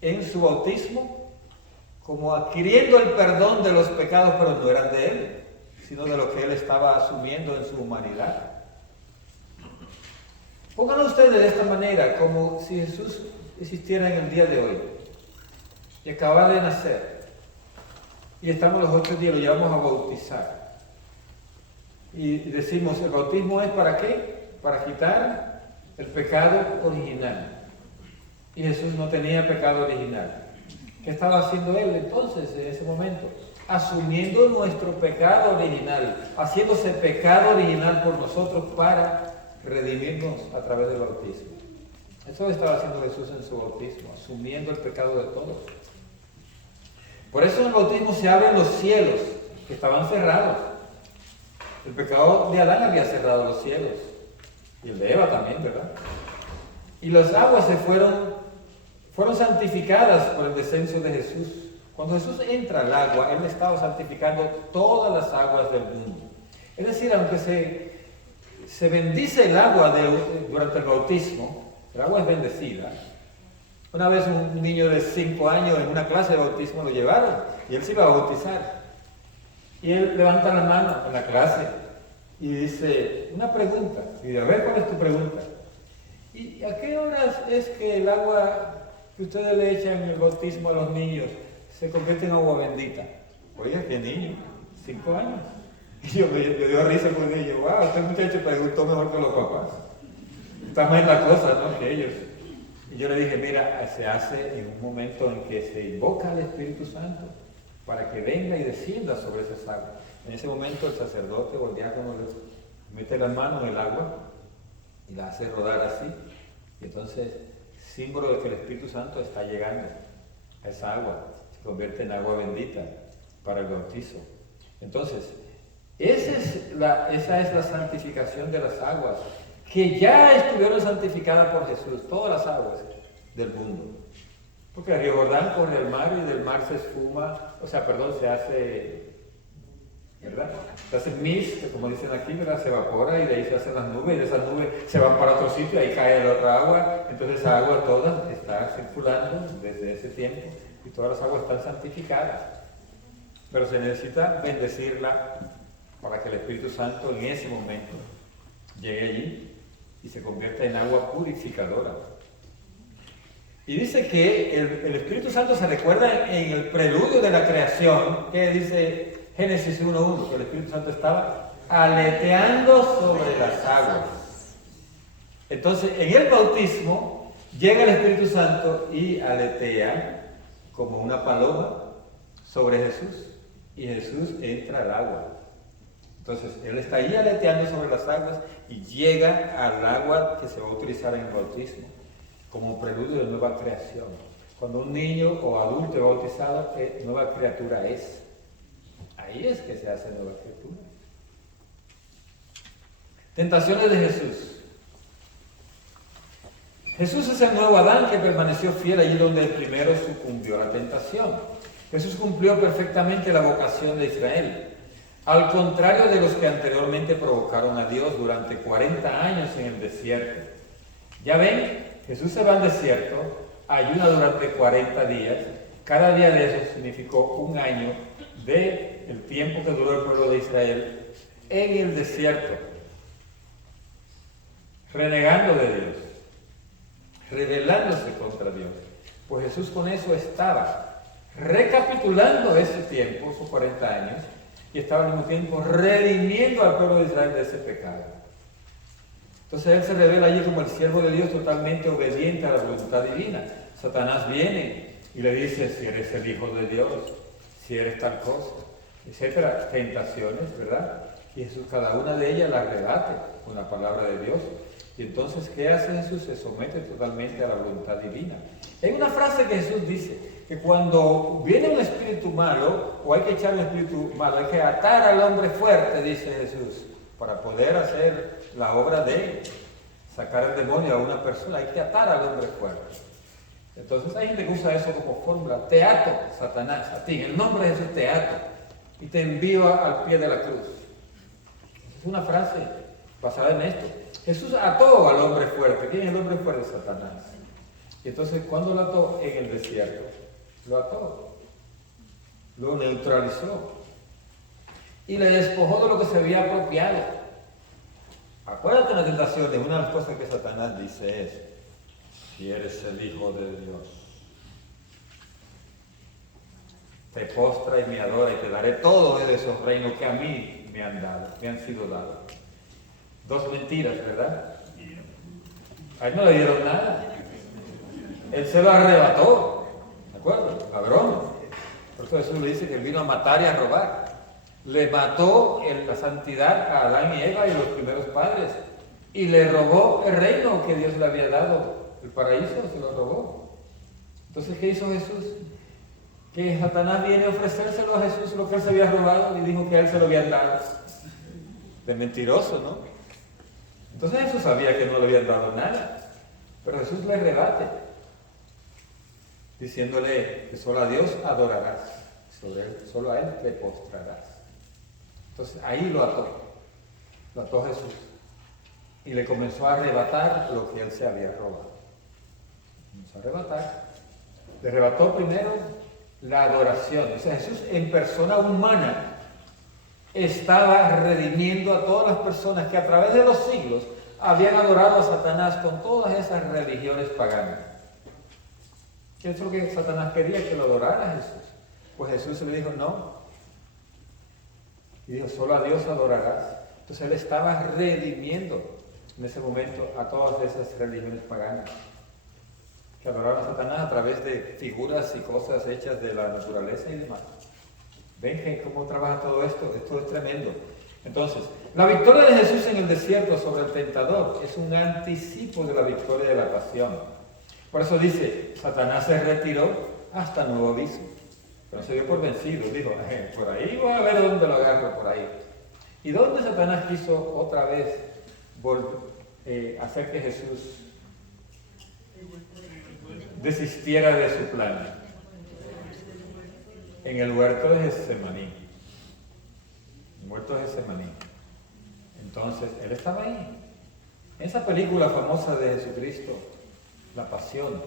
en su bautismo como adquiriendo el perdón de los pecados, pero no eran de él, sino de lo que él estaba asumiendo en su humanidad. Pónganlo ustedes de esta manera, como si Jesús existiera en el día de hoy y acaba de nacer y estamos los 8 días, lo llevamos a bautizar y decimos, ¿el bautismo es para qué? Para quitar el pecado original. Y Jesús no tenía pecado original. ¿Qué estaba haciendo él entonces en ese momento? Asumiendo nuestro pecado original, haciéndose pecado original por nosotros para redimirnos a través del bautismo. Eso estaba haciendo Jesús en su bautismo, asumiendo el pecado de todos. Por eso en el bautismo se abren los cielos, que estaban cerrados. El pecado de Adán había cerrado los cielos, y el de Eva también, ¿verdad? Y las aguas fueron santificadas por el descenso de Jesús. Cuando Jesús entra al agua, Él estaba santificando todas las aguas del mundo. Es decir, aunque se bendice el agua durante el bautismo, el agua es bendecida. Una vez un niño de 5 años en una clase de bautismo lo llevaron y él se iba a bautizar. Y él levanta la mano en la clase y dice, una pregunta. Y dice, a ver, ¿cuál es tu pregunta? ¿Y a qué horas es que el agua que ustedes le echan en el bautismo a los niños se convierte en agua bendita? Oye, qué niño, 5 años. Y yo me dio risa con ellos. Wow, este muchacho preguntó mejor que los papás. Está más la cosa, ¿no? Que ellos. Y yo le dije, mira, se hace en un momento en que se invoca al Espíritu Santo para que venga y descienda sobre esas aguas. En ese momento el sacerdote o el diácono le mete las manos en el agua y la hace rodar así. Y entonces, símbolo de que el Espíritu Santo está llegando a esa agua. Se convierte en agua bendita para el bautizo. Entonces, esa es la santificación de las aguas, que ya estuvieron santificadas por Jesús, todas las aguas del mundo. Porque el río Jordán corre al mar y del mar se esfuma, se hace, ¿verdad? Se hace mist, que como dicen aquí, ¿verdad? Se evapora y de ahí se hacen las nubes y de esas nubes se van para otro sitio y ahí cae la otra agua. Entonces esa agua toda está circulando desde ese tiempo y todas las aguas están santificadas. Pero se necesita bendecirla para que el Espíritu Santo en ese momento llegue allí y y se convierte en agua purificadora. Y dice que el Espíritu Santo se recuerda en el preludio de la creación, que dice Génesis 1:1, que el Espíritu Santo estaba aleteando sobre las aguas. Entonces, en el bautismo llega el Espíritu Santo y aletea como una paloma sobre Jesús, y Jesús entra al agua. Entonces, Él está ahí aleteando sobre las aguas y llega al agua que se va a utilizar en el bautismo como preludio de nueva creación. Cuando un niño o adulto es bautizado, nueva criatura es. Ahí es que se hace nueva criatura. Tentaciones de Jesús. Jesús es el nuevo Adán que permaneció fiel allí donde el primero sucumbió a la tentación. Jesús cumplió perfectamente la vocación de Israel, al contrario de los que anteriormente provocaron a Dios durante 40 años en el desierto. Ya ven, Jesús se va al desierto, ayuna durante 40 días, cada día de eso significó un año del tiempo que duró el pueblo de Israel en el desierto, renegando de Dios, rebelándose contra Dios. Pues Jesús con eso estaba recapitulando ese tiempo, esos 40 años, y estaba al mismo tiempo redimiendo al pueblo de Israel de ese pecado. Entonces Él se revela allí como el siervo de Dios totalmente obediente a la voluntad divina. Satanás viene y le dice, si eres el Hijo de Dios, si eres tal cosa, etcétera, tentaciones, ¿verdad? Y Jesús cada una de ellas la rebate con la palabra de Dios. Y entonces, ¿qué hace Jesús? Se somete totalmente a la voluntad divina. Hay una frase que Jesús dice, que cuando viene un espíritu malo, o hay que echar un espíritu malo, hay que atar al hombre fuerte, dice Jesús, para poder hacer la obra de sacar el demonio a una persona, hay que atar al hombre fuerte. Entonces hay gente que usa eso como fórmula, te ato, Satanás, a ti, en el nombre de Jesús te ato, y te envío al pie de la cruz. Es una frase basada en esto. Jesús ató al hombre fuerte. ¿Quién es el hombre fuerte? Satanás. Y entonces, ¿cuándo lo ató? En el desierto. Lo ató. Lo neutralizó. Y le despojó de lo que se había apropiado. Acuérdate de las tentaciones. Una de las cosas que Satanás dice es, si eres el Hijo de Dios, te postra y me adora y te daré todo de esos reinos que a mí me han dado, me han sido dados. Dos mentiras, ¿verdad? A él no le dieron nada. Él se lo arrebató. ¿De acuerdo? Ladrón. Por eso Jesús le dice que él vino a matar y a robar. Le mató la santidad a Adán y Eva y los primeros padres. Y le robó el reino que Dios le había dado. El paraíso se lo robó. Entonces, ¿qué hizo Jesús? Que Satanás viene a ofrecérselo a Jesús lo que él se había robado y dijo que a él se lo habían dado. De mentiroso, ¿no? Entonces Jesús sabía que no le habían dado nada, pero Jesús le rebate, diciéndole que solo a Dios adorarás, solo a Él te postrarás. Entonces ahí lo ató Jesús, y le comenzó a arrebatar lo que Él se había robado. Comenzó a arrebatar. Le arrebató primero la adoración. O sea, Jesús en persona humana estaba redimiendo a todas las personas que a través de los siglos habían adorado a Satanás con todas esas religiones paganas. ¿Qué es lo que Satanás quería? Que lo adorara a Jesús. Pues Jesús le dijo no. Y dijo, solo a Dios adorarás. Entonces él estaba redimiendo en ese momento a todas esas religiones paganas que adoraban a Satanás a través de figuras y cosas hechas de la naturaleza y demás. ¿Ven cómo trabaja todo esto? Esto es tremendo. Entonces, la victoria de Jesús en el desierto sobre el tentador es un anticipo de la victoria de la pasión. Por eso dice, Satanás se retiró hasta nuevo aviso. Pero se dio por vencido. Dijo, por ahí voy a ver dónde lo agarro, por ahí. ¿Y dónde Satanás quiso otra vez hacer que Jesús desistiera de su plan? En el huerto de Getsemaní. El huerto de Getsemaní. Entonces, él estaba ahí. En esa película famosa de Jesucristo, La Pasión,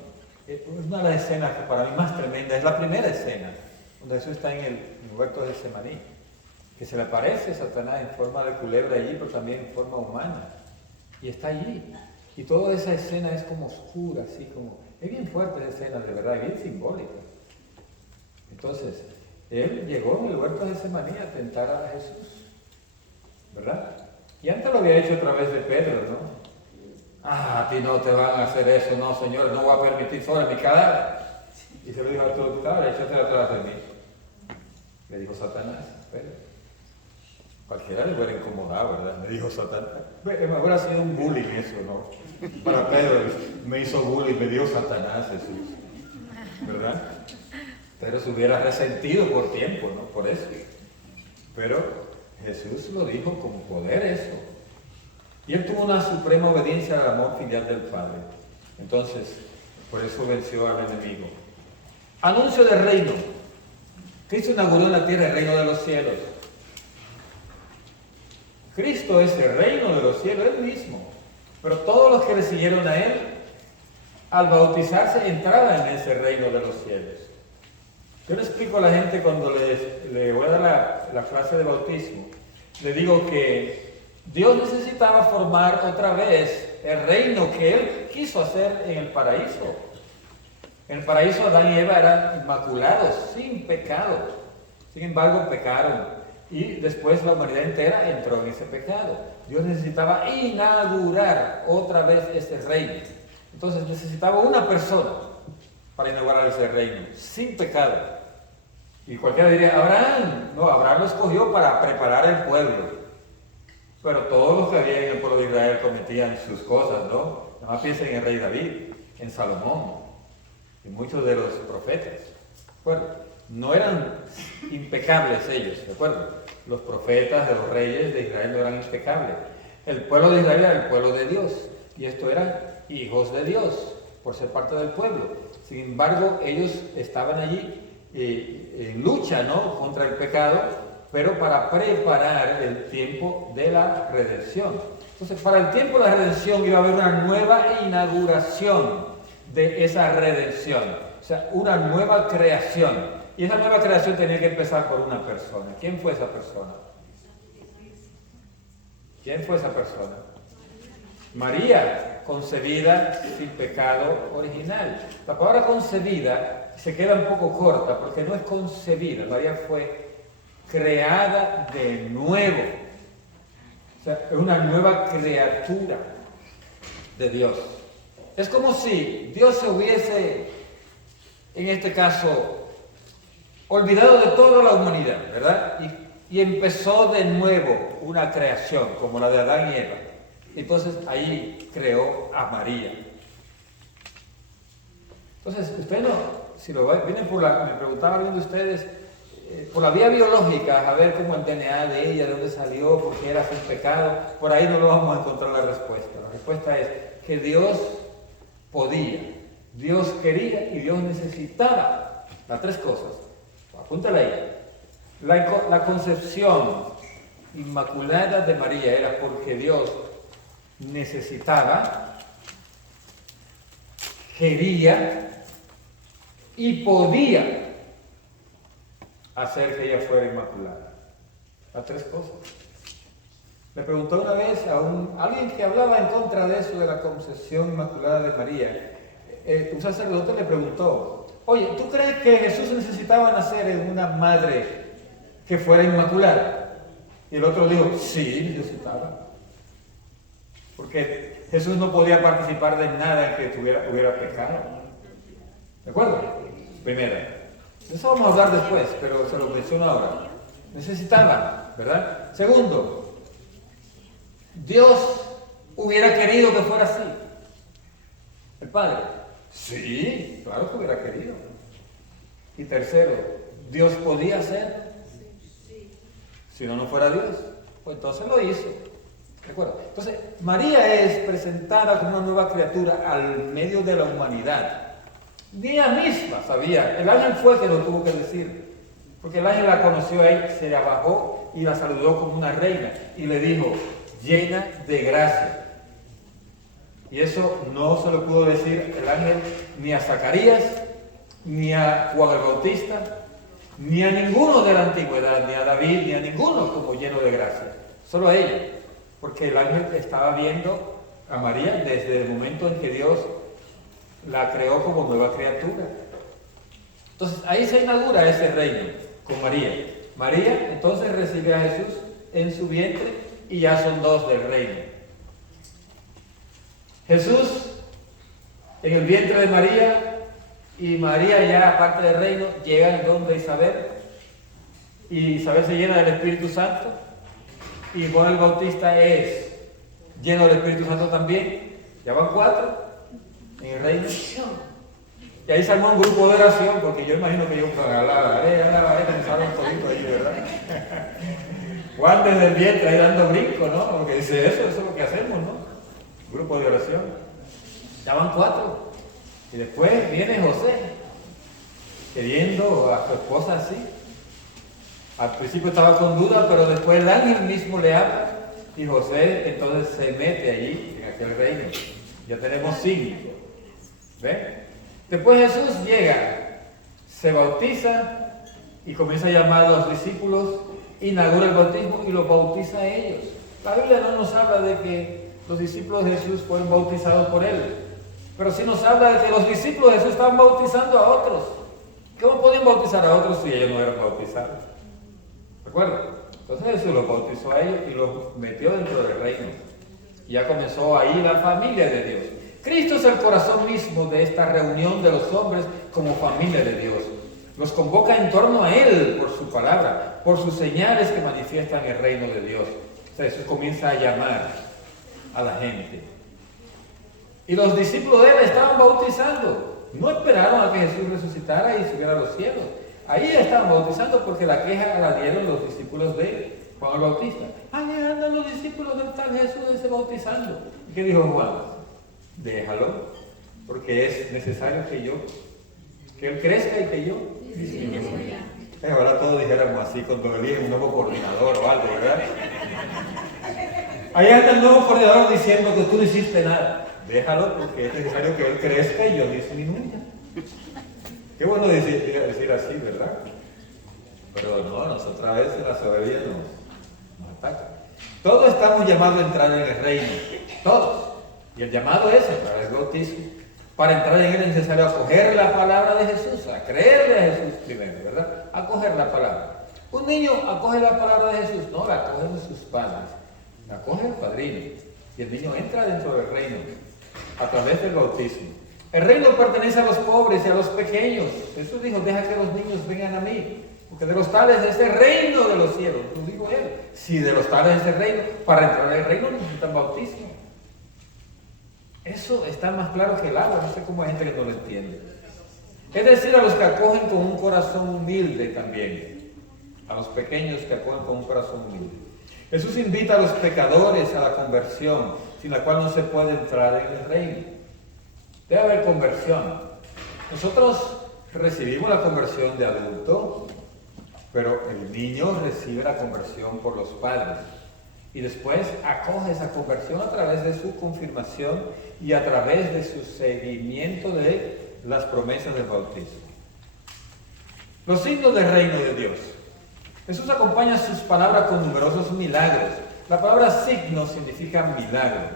es una de las escenas que para mí más tremenda, es la primera escena, donde Jesús está en el huerto de Getsemaní, que se le aparece Satanás en forma de culebra allí, pero también en forma humana. Y está allí. Y toda esa escena es como oscura, así como, es bien fuerte esa escena, de verdad, bien simbólica. Entonces, él llegó en el huerto de Getsemaní a tentar a Jesús, ¿verdad? Y antes lo había hecho a través de Pedro, ¿no? A ti no te van a hacer eso, no, Señor, no voy a permitir sobre mi cadáver. Y se lo dijo a tu cadáver, échate atrás de mí. Le dijo Satanás, Pedro. Cualquiera le hubiera incomodado, ¿verdad? Me dijo Satanás. Me hubiera sido un bullying eso, ¿no? Para Pedro, me hizo bullying, me dio Satanás, Jesús, ¿verdad? Pedro se hubiera resentido por tiempo, ¿no? Por eso. Pero Jesús lo dijo con poder eso. Y él tuvo una suprema obediencia al amor filial del Padre. Entonces, por eso venció al enemigo. Anuncio del reino. Cristo inauguró en la tierra el reino de los cielos. Cristo es el reino de los cielos, Él mismo. Pero todos los que le siguieron a Él, al bautizarse, entraban en ese reino de los cielos. Yo le explico a la gente cuando le voy a dar la clase de bautismo. Le digo que Dios necesitaba formar otra vez el reino que Él quiso hacer en el paraíso. En el paraíso Adán y Eva eran inmaculados, sin pecado. Sin embargo, pecaron. Y después la humanidad entera entró en ese pecado. Dios necesitaba inaugurar otra vez ese reino. Entonces necesitaba una persona para inaugurar ese reino, sin pecado. Y cualquiera diría, Abraham. No, Abraham lo escogió para preparar el pueblo. Pero todos los que había en el pueblo de Israel cometían sus cosas, ¿no? Nada más piensen en el rey David, en Salomón y muchos de los profetas. Bueno, no eran impecables ellos, ¿de acuerdo? Los profetas de los reyes de Israel no eran impecables. El pueblo de Israel era el pueblo de Dios, y estos eran hijos de Dios, por ser parte del pueblo. Sin embargo, ellos estaban allí en lucha, ¿no?, contra el pecado, pero para preparar el tiempo de la redención. Entonces, para el tiempo de la redención iba a haber una nueva inauguración de esa redención, o sea, una nueva creación. Y esa nueva creación tenía que empezar por una persona. ¿Quién fue esa persona? ¿Quién fue esa persona? María, concebida sin pecado original. La palabra concebida se queda un poco corta porque no es concebida. María fue creada de nuevo. O sea, es una nueva criatura de Dios. Es como si Dios se hubiese, en este caso, olvidado de toda la humanidad, ¿verdad? Y empezó de nuevo una creación como la de Adán y Eva. Entonces ahí creó a María. Entonces, ustedes no, si lo vienen por la, me preguntaba alguien de ustedes, por la vía biológica, a ver cómo el DNA de ella, de dónde salió, por qué era sin pecado, por ahí no lo vamos a encontrar la respuesta. La respuesta es que Dios podía, Dios quería y Dios necesitaba las tres cosas. Apúntala ahí. La concepción inmaculada de María era porque Dios necesitaba, quería y podía hacer que ella fuera inmaculada. Las tres cosas. Le preguntó una vez a alguien que hablaba en contra de eso, de la concepción inmaculada de María. Un sacerdote le preguntó, oye, ¿tú crees que Jesús necesitaba nacer en una madre que fuera inmaculada? Y el otro dijo, sí, necesitaba. Porque Jesús no podía participar de nada en que hubiera pecado. ¿De acuerdo? Primera. Eso vamos a hablar después, pero se lo menciono ahora. Necesitaba, ¿verdad? Segundo, Dios hubiera querido que fuera así. El Padre. Sí, claro que hubiera querido. Y tercero, ¿Dios podía hacer? Si no fuera Dios, pues entonces lo hizo. ¿De acuerdo? Entonces, María es presentada como una nueva criatura al medio de la humanidad. Ni ella misma sabía. El ángel fue que lo tuvo que decir. Porque el ángel la conoció a ella, se la bajó y la saludó como una reina. Y le dijo, llena de gracia. Y eso no se lo pudo decir el ángel ni a Zacarías, ni a Juan el Bautista, ni a ninguno de la antigüedad, ni a David, ni a ninguno como lleno de gracia. Solo a ella. Porque el ángel estaba viendo a María desde el momento en que Dios la creó como nueva criatura. Entonces ahí se inaugura ese reino con María. María entonces recibe a Jesús en su vientre y ya son dos del reino. Jesús en el vientre de María y María ya aparte del reino llegan donde Isabel, y Isabel se llena del Espíritu Santo y Juan el Bautista es lleno del Espíritu Santo también. Ya van 4 en el reino. Y ahí se armó un grupo de oración, porque yo imagino que yo alabaré, comenzaron todito ahí, ¿verdad? Juan desde el vientre ahí dando brinco, ¿no? Porque dice eso es lo que hacemos, ¿no? Grupo de oración. Ya van 4. Y después viene José, queriendo a su esposa así. Al principio estaba con duda, pero después el ángel mismo le habla y José entonces se mete allí, en aquel reino. Ya tenemos 5. ¿Ven? Después Jesús llega, se bautiza y comienza a llamar a los discípulos, inaugura el bautismo y los bautiza a ellos. La Biblia no nos habla de que los discípulos de Jesús fueron bautizados por él, pero sí nos habla de que los discípulos de Jesús estaban bautizando a otros. ¿Cómo podían bautizar a otros si ellos no eran bautizados? ¿Recuerdan? Entonces Jesús los bautizó a ellos y los metió dentro del reino. Y ya comenzó ahí la familia de Dios. Cristo es el corazón mismo de esta reunión de los hombres como familia de Dios. Los convoca en torno a Él por su palabra, por sus señales que manifiestan el reino de Dios. O sea, Jesús comienza a llamar a la gente. Y los discípulos de Él estaban bautizando. No esperaron a que Jesús resucitara y subiera a los cielos. Ahí estaban bautizando porque la queja la dieron los discípulos de Él, Juan el Bautista. Ahí andan los discípulos del tal Jesús ese bautizando. ¿Y qué dijo Juan? Déjalo, porque es necesario que Él crezca y que yo disminuya. Ahora todos dijéramos así cuando eligen un nuevo coordinador o algo, ¿verdad? Ahí anda el nuevo coordinador diciendo que tú no hiciste nada. Déjalo, porque es necesario que Él crezca y yo disminuya. Qué bueno decir así, ¿verdad? Pero no, nosotros a veces la soberbia nos ataca. Todos estamos llamados a entrar en el reino, todos. Y el llamado es a través del bautismo. Para entrar en él es necesario acoger la palabra de Jesús, a creerle a Jesús primero, ¿verdad? Acoger la palabra. Un niño acoge la palabra de Jesús, no la acogen sus padres, la acoge el padrino. Y el niño entra dentro del reino a través del bautismo. El reino pertenece a los pobres y a los pequeños. Jesús dijo, deja que los niños vengan a mí, porque de los tales es el reino de los cielos. Lo dijo él. Si de los tales es el reino, para entrar al reino necesitan bautismo. Eso está más claro que el agua, no sé cómo hay gente que no lo entiende. Es decir, a los que acogen con un corazón humilde también. A los pequeños que acogen con un corazón humilde. Jesús invita a los pecadores a la conversión, sin la cual no se puede entrar en el reino. Debe haber conversión. Nosotros recibimos la conversión de adulto, pero el niño recibe la conversión por los padres. Y después acoge esa conversión a través de su confirmación y a través de su seguimiento de las promesas del bautismo. Los signos del reino de Dios. Jesús acompaña sus palabras con numerosos milagros. La palabra signo significa milagro,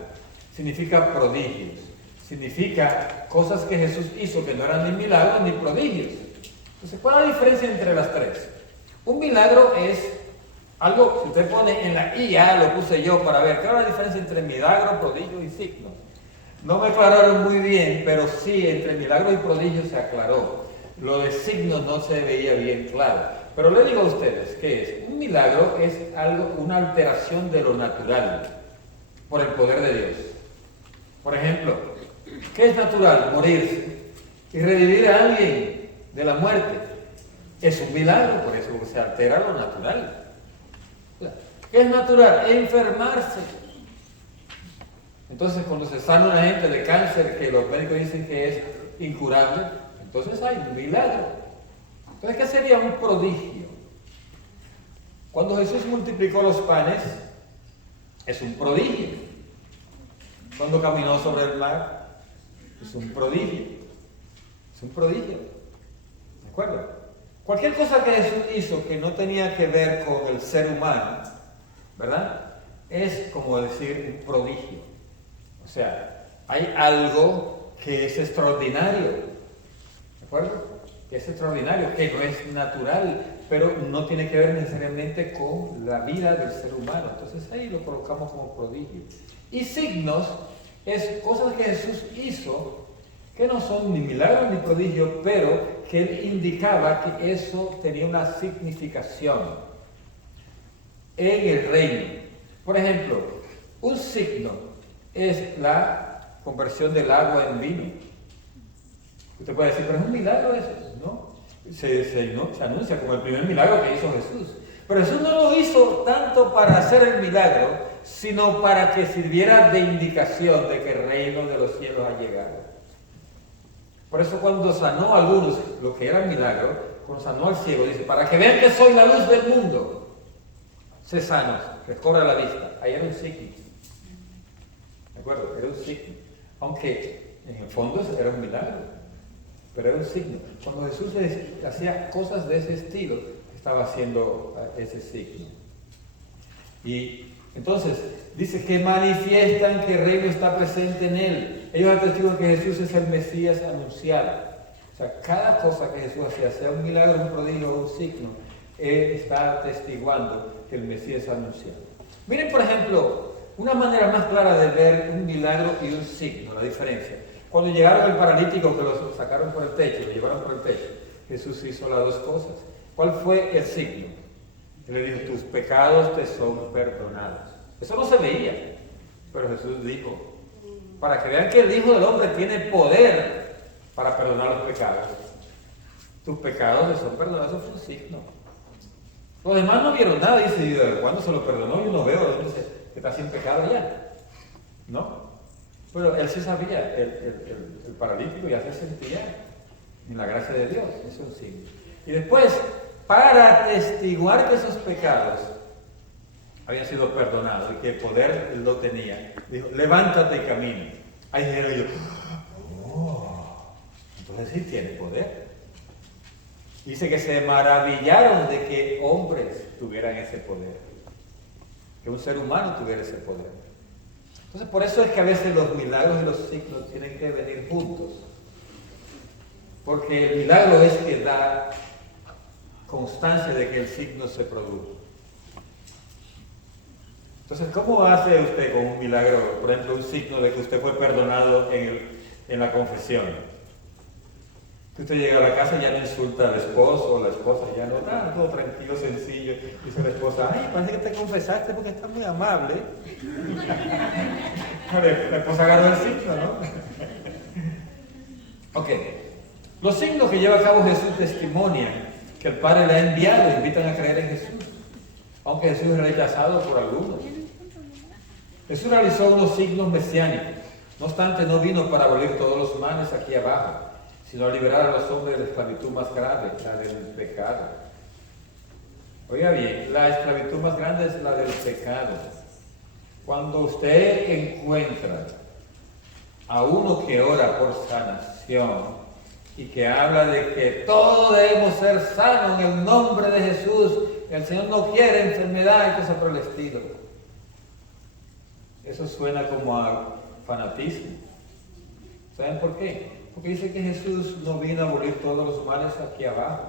significa prodigios, significa cosas que Jesús hizo que no eran ni milagros ni prodigios. Entonces, ¿cuál es la diferencia entre las tres? Un milagro es algo, si usted pone en la IA, lo puse yo para ver, ¿qué es la diferencia entre milagro, prodigio y signo? No me aclararon muy bien, pero sí, entre milagro y prodigio se aclaró. Lo de signos no se veía bien claro. Pero le digo a ustedes, ¿qué es? Un milagro es algo, una alteración de lo natural, por el poder de Dios. Por ejemplo, ¿qué es natural? Morirse. Y revivir a alguien de la muerte es un milagro, por eso se altera lo natural. ¿Qué es natural? Enfermarse. Entonces, cuando se sana una gente de cáncer que los médicos dicen que es incurable, entonces hay un milagro. Entonces, ¿qué sería un prodigio? Cuando Jesús multiplicó los panes, es un prodigio. Cuando caminó sobre el mar, es un prodigio. Es un prodigio. ¿De acuerdo? Cualquier cosa que Jesús hizo que no tenía que ver con el ser humano, ¿verdad? Es como decir un prodigio. O sea, hay algo que es extraordinario, ¿de acuerdo? Que es extraordinario, que no es natural, pero no tiene que ver necesariamente con la vida del ser humano. Entonces ahí lo colocamos como prodigio. Y signos es cosas que Jesús hizo que no son ni milagros ni prodigios, pero que él indicaba que eso tenía una significación en el reino. Por ejemplo, un signo es la conversión del agua en vino. Usted puede decir, pero es un milagro eso, ¿no? Se anuncia como el primer milagro que hizo Jesús. Pero Jesús no lo hizo tanto para hacer el milagro, sino para que sirviera de indicación de que el reino de los cielos ha llegado. Por eso cuando sanó a algunos, lo que era milagro, cuando sanó al ciego, dice, para que vean que soy la luz del mundo, sé sanos, recobra la vista. Ahí era un signo. ¿De acuerdo? Era un signo. Aunque en el fondo era un milagro, pero era un signo. Cuando Jesús hacía cosas de ese estilo, estaba haciendo ese signo. Y entonces, dice que manifiestan que el reino está presente en él. Ellos atestiguan que Jesús es el Mesías anunciado. O sea, cada cosa que Jesús hacía, sea un milagro, un prodigio o un signo, él está atestiguando que el Mesías es anunciado. Miren, por ejemplo, una manera más clara de ver un milagro y un signo, la diferencia. Cuando llegaron el paralítico que lo sacaron por el techo, lo llevaron por el techo, Jesús hizo las dos cosas. ¿Cuál fue el signo? Él le dijo, tus pecados te son perdonados. Eso no se veía, pero Jesús dijo, para que vean que el Hijo del Hombre tiene poder para perdonar los pecados. Tus pecados te son perdonados, eso fue un signo. Los demás no vieron nada, dice, ¿cuándo se lo perdonó? Yo no veo, dice, que está sin pecado ya. ¿No? Pero él sí sabía, el paralítico ya se sentía en la gracia de Dios, eso es un signo. Y después, para atestiguar que esos pecados habían sido perdonados y que el poder él lo tenía, dijo, levántate y camina. Ahí dijeron yo, entonces sí tiene poder. Dice que se maravillaron de que hombres tuvieran ese poder, que un ser humano tuviera ese poder. Entonces por eso es que a veces los milagros y los signos tienen que venir juntos, porque el milagro es que da constancia de que el signo se produjo. Entonces, ¿cómo hace usted con un milagro, por ejemplo, un signo de que usted fue perdonado en la confesión? Que usted llega a la casa y ya no insulta al esposo o la esposa, ya no está todo tranquilo, sencillo. Dice la esposa, ay, parece que te confesaste porque estás muy amable. La esposa agarró el signo, ¿no? Ok. Los signos que lleva a cabo Jesús testimonian que el Padre le ha enviado e invitan a creer en Jesús, aunque Jesús es rechazado por algunos. Jesús realizó unos signos mesiánicos, no obstante no vino para abolir todos los males aquí abajo, sino a liberar a los hombres de la esclavitud más grave, la del pecado. Oiga bien, la esclavitud más grande es la del pecado. Cuando usted encuentra a uno que ora por sanación, y que habla de que todos debemos ser sanos en el nombre de Jesús, el Señor no quiere enfermedad y cosas por el estilo. Eso suena como a fanatismo. ¿Saben por qué? Porque dice que Jesús no vino a abolir todos los males aquí abajo.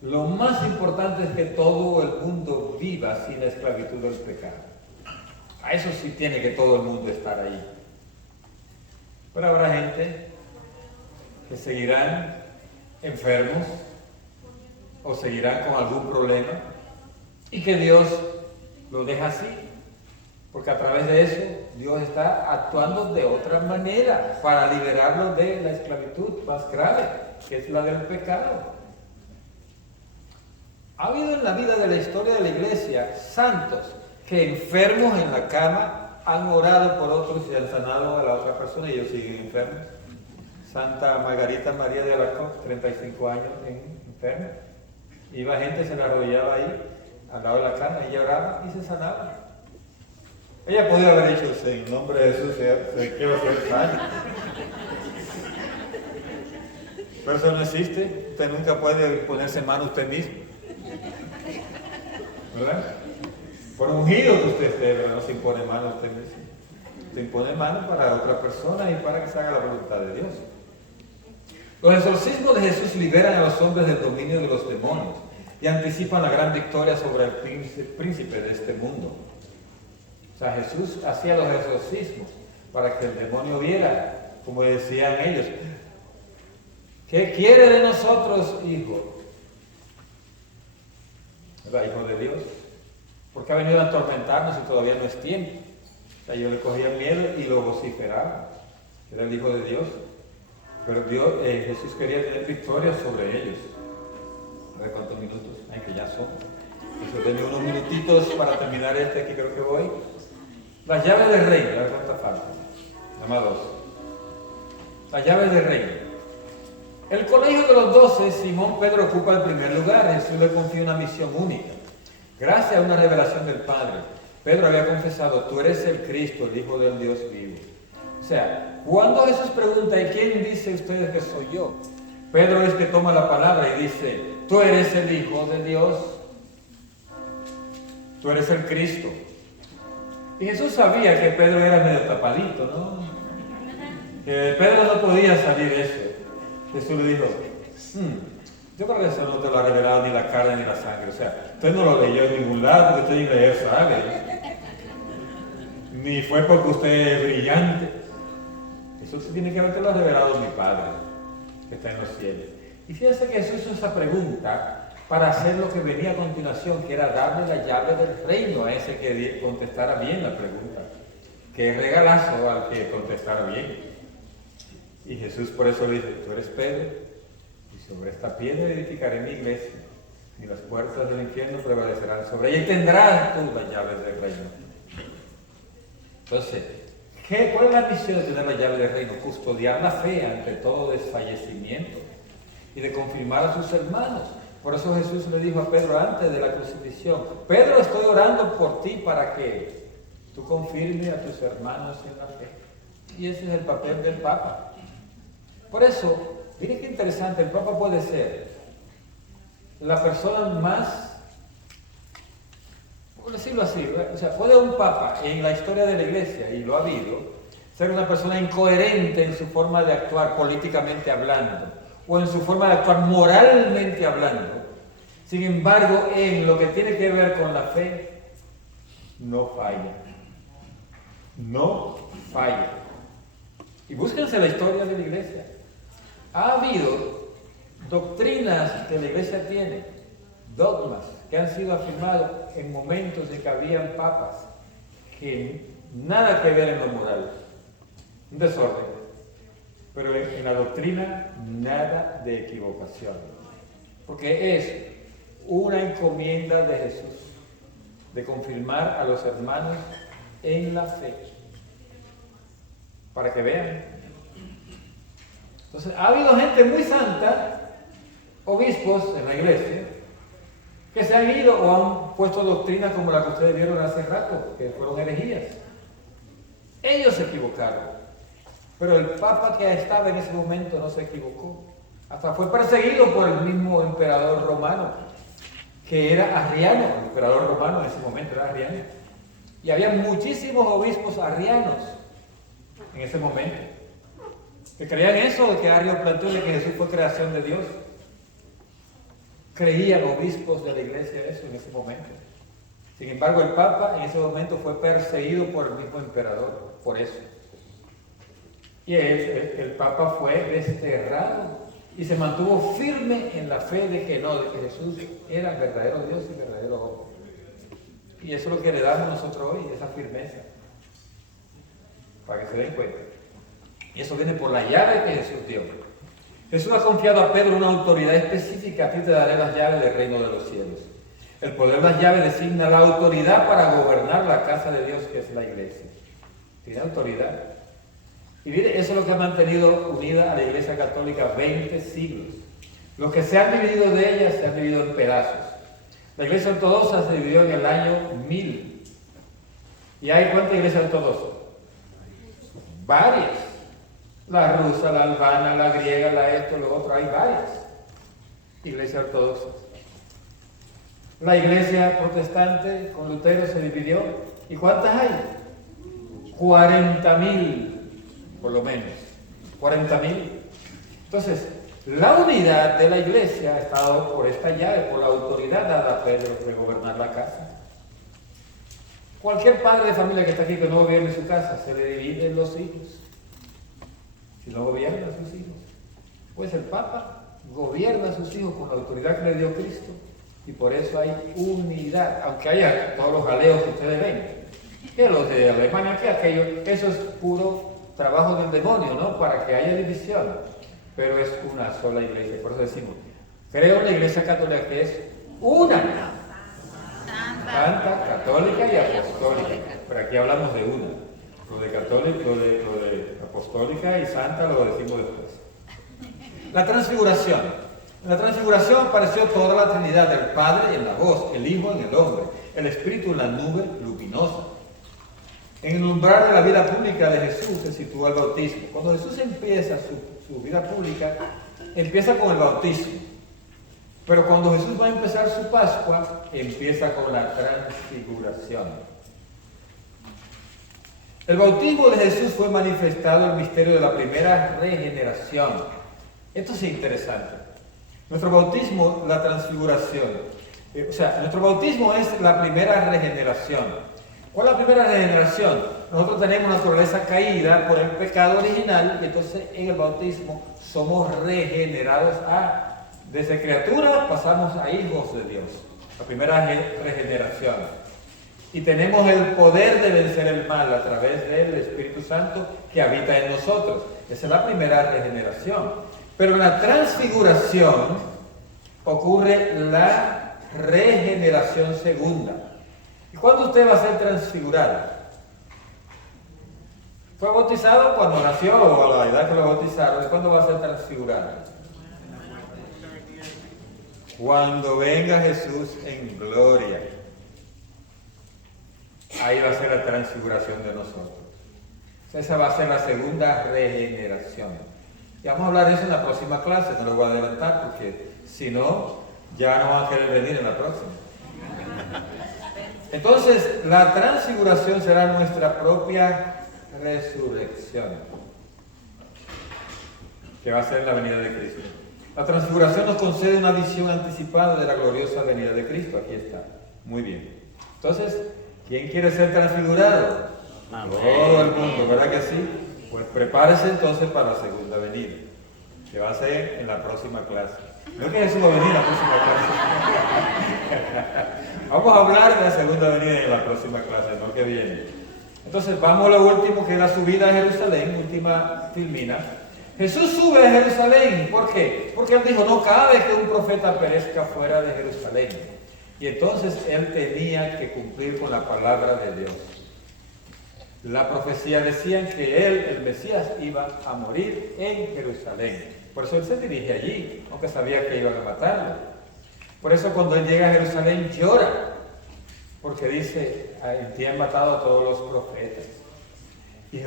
Lo más importante es que todo el mundo viva sin la esclavitud del pecado. A eso sí tiene que todo el mundo estar ahí. Pero habrá gente que seguirán enfermos o seguirán con algún problema y que Dios lo deja así, porque a través de eso Dios está actuando de otra manera para liberarlos de la esclavitud más grave, que es la del pecado. Ha habido en la vida de la historia de la iglesia santos que enfermos en la cama han orado por otros y han sanado a la otra persona y ellos siguen enfermos. Santa Margarita María de Alarcón, 35 años enferma. Iba gente, se la arrodillaba ahí, al lado de la cama, y ella oraba y se sanaba. Ella podía haber dicho, en nombre de Jesús, quiero ser sano. Pero eso no existe. Usted nunca puede ponerse en mano usted mismo, ¿verdad? fuera ungido que usted esté, pero no se impone mano a usted mismo. Se impone mano para otra persona y para que se haga la voluntad de Dios. Los exorcismos de Jesús liberan a los hombres del dominio de los demonios y anticipan la gran victoria sobre el príncipe de este mundo. O sea, Jesús hacía los exorcismos para que el demonio viera, como decían ellos, ¿qué quiere de nosotros, hijo? ¿Verdad? Hijo de Dios. Porque ha venido a atormentarnos y todavía no es tiempo. O sea, yo le cogía miedo y lo vociferaba. Era el Hijo de Dios. Pero Jesús quería tener victoria sobre ellos. A ver cuántos minutos. Ay, que ya son. Eso tengo unos minutitos para terminar aquí creo que voy. Las llaves del reino. A ver cuántas falta. Nada más 2. Las llaves del reino. El colegio de los 12, Simón Pedro ocupa el primer lugar. Jesús le confía una misión única. Gracias a una revelación del Padre, Pedro había confesado, tú eres el Cristo, el Hijo del Dios vivo. O sea, cuando Jesús pregunta, ¿y quién dice ustedes que soy yo? Pedro es que toma la palabra y dice, tú eres el Hijo de Dios, tú eres el Cristo. Y Jesús sabía que Pedro era medio tapadito, ¿no? Que Pedro no podía salir eso. Jesús le dijo, yo creo que eso no te lo ha revelado ni la carne ni la sangre. O sea, usted no lo leyó en ningún lado porque usted ni leer sabe. Ni fue porque usted es brillante. Eso se tiene que haberte revelado mi Padre, que está en los cielos. Y fíjense que Jesús hizo esa pregunta para hacer lo que venía a continuación, que era darle la llave del reino a ese que contestara bien la pregunta. Que regalazo al que contestara bien. Y Jesús por eso le dice, tú eres Pedro. Sobre esta piedra edificaré mi iglesia, y las puertas del infierno prevalecerán sobre ella, y tendrás tú las llaves del reino. Entonces, ¿cuál es la misión de tener la llave del reino? Custodiar la fe ante todo desfallecimiento y de confirmar a sus hermanos. Por eso Jesús le dijo a Pedro antes de la crucifixión, Pedro, estoy orando por ti para que tú confirmes a tus hermanos en la fe. Y ese es el papel del Papa. Por eso, miren qué interesante, el Papa puede ser la persona más, por decirlo así, o sea, puede un Papa en la historia de la Iglesia, y lo ha habido, ser una persona incoherente en su forma de actuar políticamente hablando, o en su forma de actuar moralmente hablando. Sin embargo, en lo que tiene que ver con la fe, no falla. No falla. Y búsquense la historia de la Iglesia. Ha habido doctrinas que la Iglesia tiene, dogmas que han sido afirmados en momentos en que habían papas, que nada que ver en lo moral, un desorden, pero en la doctrina nada de equivocación, porque es una encomienda de Jesús, de confirmar a los hermanos en la fe, para que vean. Entonces, ha habido gente muy santa, obispos en la iglesia, que se han ido o han puesto doctrinas como la que ustedes vieron hace rato, que fueron herejías. Ellos se equivocaron, pero el Papa que estaba en ese momento no se equivocó. Hasta fue perseguido por el mismo emperador romano, que era arriano. El emperador romano en ese momento era arriano. Y había muchísimos obispos arrianos en ese momento, que creían eso de que Ario planteó de que Jesús fue creación de Dios. Creían obispos de la iglesia eso en ese momento. Sin embargo, el Papa en ese momento fue perseguido por el mismo emperador, por eso. Y el Papa fue desterrado y se mantuvo firme en la fe de que no, de que Jesús era verdadero Dios y verdadero hombre. Y eso es lo que le damos nosotros hoy, esa firmeza, para que se den cuenta. Y eso viene por la llave que Jesús dio. Jesús ha confiado a Pedro una autoridad específica: a ti te daré las llaves del reino de los cielos. El poder de las llaves designa la autoridad para gobernar la casa de Dios, que es la iglesia. Tiene autoridad. Y mire, eso es lo que ha mantenido unida a la Iglesia Católica 20 siglos. Los que se han dividido de ella se han dividido en pedazos. La Iglesia Ortodoxa se dividió en el año 1000. ¿Y hay cuántas iglesias ortodoxas? Varias. La rusa, la albana, la griega, la esto, lo otro, hay varias iglesias ortodoxas. La iglesia protestante con Lutero se dividió. ¿Y cuántas hay? 40.000, por lo menos. 40.000. Entonces, la unidad de la iglesia ha estado por esta llave, por la autoridad dada a Pedro de gobernar la casa. Cualquier padre de familia que está aquí que no gobierne su casa, se le dividen los hijos. Si no gobierna a sus hijos. Pues el Papa gobierna a sus hijos con la autoridad que le dio Cristo. Y por eso hay unidad. Aunque haya todos los galeos que ustedes ven. Que los de Alemania, que aquello. Eso es puro trabajo del demonio, ¿no? Para que haya división. Pero es una sola iglesia. Por eso decimos, creo en la iglesia católica que es una. Santa, católica y apostólica. Pero aquí hablamos de una. Lo de católica, lo de apostólica y santa lo decimos después. La transfiguración. En la transfiguración apareció toda la Trinidad, el Padre en la voz, el Hijo en el hombre, el Espíritu en la nube luminosa. En el umbral de la vida pública de Jesús se sitúa el bautismo. Cuando Jesús empieza su vida pública, empieza con el bautismo. Pero cuando Jesús va a empezar su Pascua, empieza con la transfiguración. El bautismo de Jesús fue manifestado el misterio de la primera regeneración. Esto es interesante. Nuestro bautismo, la transfiguración. Nuestro bautismo es la primera regeneración. ¿Cuál es la primera regeneración? Nosotros tenemos una naturaleza caída por el pecado original y entonces en el bautismo somos regenerados desde criaturas pasamos a hijos de Dios. La primera regeneración. Y tenemos el poder de vencer el mal a través del Espíritu Santo que habita en nosotros. Esa es la primera regeneración. Pero en la transfiguración ocurre la regeneración segunda. ¿Y cuándo usted va a ser transfigurado? ¿Fue bautizado cuando nació o a la edad que lo bautizaron? ¿Y cuándo va a ser transfigurado? Cuando venga Jesús en gloria. Ahí va a ser la transfiguración de nosotros. Esa va a ser la segunda regeneración. Y vamos a hablar de eso en la próxima clase, no lo voy a adelantar porque si no, ya no van a querer venir en la próxima. Entonces, la transfiguración será nuestra propia resurrección, que va a ser la venida de Cristo. La transfiguración nos concede una visión anticipada de la gloriosa venida de Cristo. Aquí está. Muy bien. Entonces, ¿quién quiere ser transfigurado? Todo el mundo, ¿verdad que sí? Pues prepárese entonces para la segunda venida, que va a ser en la próxima clase. No es que Jesús va a venir en la próxima clase. Vamos a hablar de la segunda venida en la próxima clase, no que viene. Entonces vamos a lo último, que es la subida a Jerusalén, última filmina. Jesús sube a Jerusalén. ¿Por qué? Porque él dijo, no cabe que un profeta perezca fuera de Jerusalén. Y entonces él tenía que cumplir con la palabra de Dios. La profecía decía que él, el Mesías, iba a morir en Jerusalén. Por eso él se dirige allí, aunque sabía que iban a matarlo. Por eso cuando él llega a Jerusalén llora, porque dice, en ti han matado a todos los profetas. Y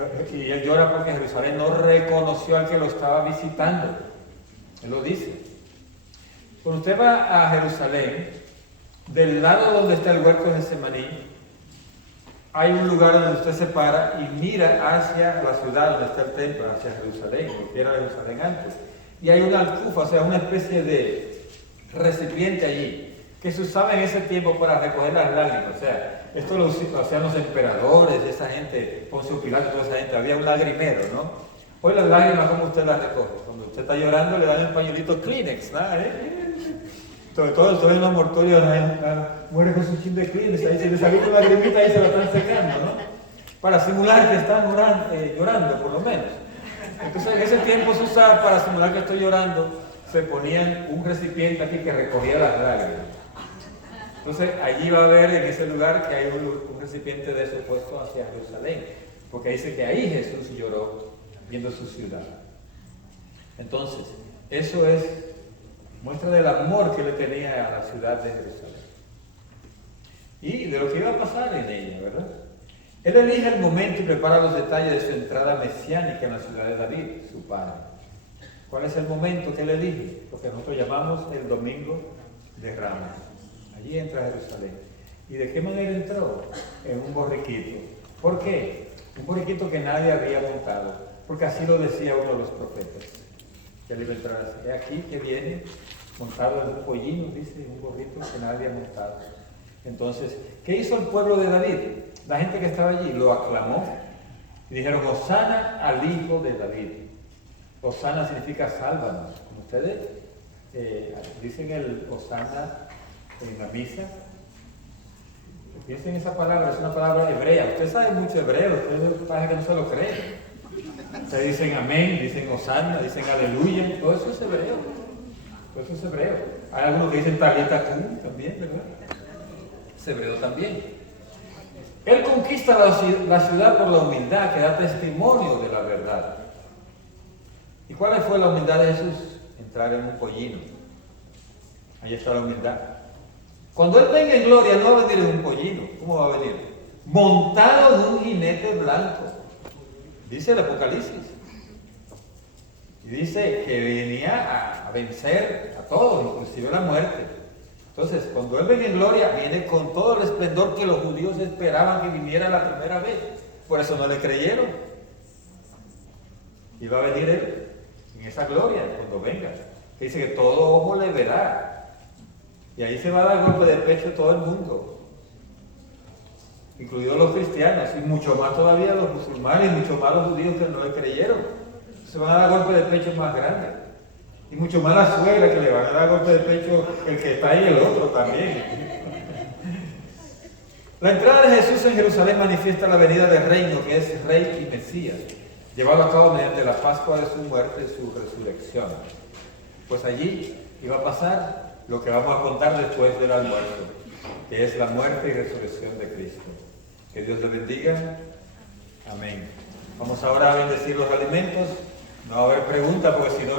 él llora porque Jerusalén no reconoció al que lo estaba visitando. Él lo dice. Cuando usted va a Jerusalén, del lado donde está el huerto de Getsemaní, hay un lugar donde usted se para y mira hacia la ciudad donde está el templo, hacia Jerusalén, lo que era Jerusalén antes. Y hay una alcufa, o sea, una especie de recipiente allí, que se usaba en ese tiempo para recoger las lágrimas. O sea, esto lo hacían los emperadores, esa gente, Poncio Pilato, toda esa gente, había un lagrimero, ¿no? Hoy las lágrimas, ¿cómo usted las recoge? Cuando usted está llorando, le dan el pañuelito Kleenex, ¿no? Sobre todo en los mortorios, muere con su chin de Kleenex, ahí se les salió una lagrimita y se la están secando, ¿no? Para simular que están llorando, por lo menos. Entonces, en ese tiempo se usaba para simular que estoy llorando, se ponían un recipiente aquí que recogía las lágrimas. Entonces, allí va a ver en ese lugar que hay un recipiente de eso puesto hacia Jerusalén, porque dice que ahí Jesús lloró viendo su ciudad. Entonces, eso es muestra del amor que le tenía a la ciudad de Jerusalén y de lo que iba a pasar en ella, ¿verdad? Él elige el momento y prepara los detalles de su entrada mesiánica en la ciudad de David, su padre. ¿Cuál es el momento que él elige? Lo que nosotros llamamos el Domingo de Ramos. Allí entra a Jerusalén. ¿Y de qué manera entró? En un borriquito. ¿Por qué? Un borriquito que nadie había montado. Porque así lo decía uno de los profetas. Que él iba a entrar así. Aquí que viene montado en un pollino, dice, un borrito que nadie había montado. Entonces, ¿qué hizo el pueblo de David? La gente que estaba allí lo aclamó y dijeron, Hosana al hijo de David. Hosana significa sálvanos. Como ustedes dicen el Hosana en la misa, piensen en esa palabra, es una palabra hebrea. Ustedes saben mucho hebreo, ustedes parece que no se lo creen. Ustedes dicen amén, dicen Hosana, dicen aleluya, todo eso es hebreo. Todo eso es hebreo. Hay algunos que dicen Talita Kum también, ¿verdad? Es hebreo también. Él conquista la ciudad por la humildad que da testimonio de la verdad. ¿Y cuál fue la humildad de Jesús? Entrar en un pollino. Ahí está la humildad. Cuando Él venga en gloria no va a venir en un pollino. ¿Cómo va a venir? Montado de un jinete blanco. Dice el Apocalipsis. Y dice que venía a vencer a todos, inclusive la muerte. Entonces, cuando Él venga en gloria, viene con todo el esplendor que los judíos esperaban que viniera la primera vez. Por eso no le creyeron. Y va a venir Él en esa gloria cuando venga. Que dice que todo ojo le verá. Y ahí se va a dar golpe de pecho todo el mundo, incluidos los cristianos, y mucho más todavía los musulmanes, y mucho más los judíos que no le creyeron. Se van a dar golpe de pecho más grandes. Y mucho más la suegra, que le van a dar golpe de pecho el que está ahí y el otro también. La entrada de Jesús en Jerusalén manifiesta la venida del reino, que es Rey y Mesías, llevado a cabo mediante la Pascua de su muerte y su resurrección. Pues allí iba a pasar lo que vamos a contar después del almuerzo, que es la muerte y resurrección de Cristo. Que Dios le bendiga. Amén. Vamos ahora a bendecir los alimentos. No va a haber preguntas porque si no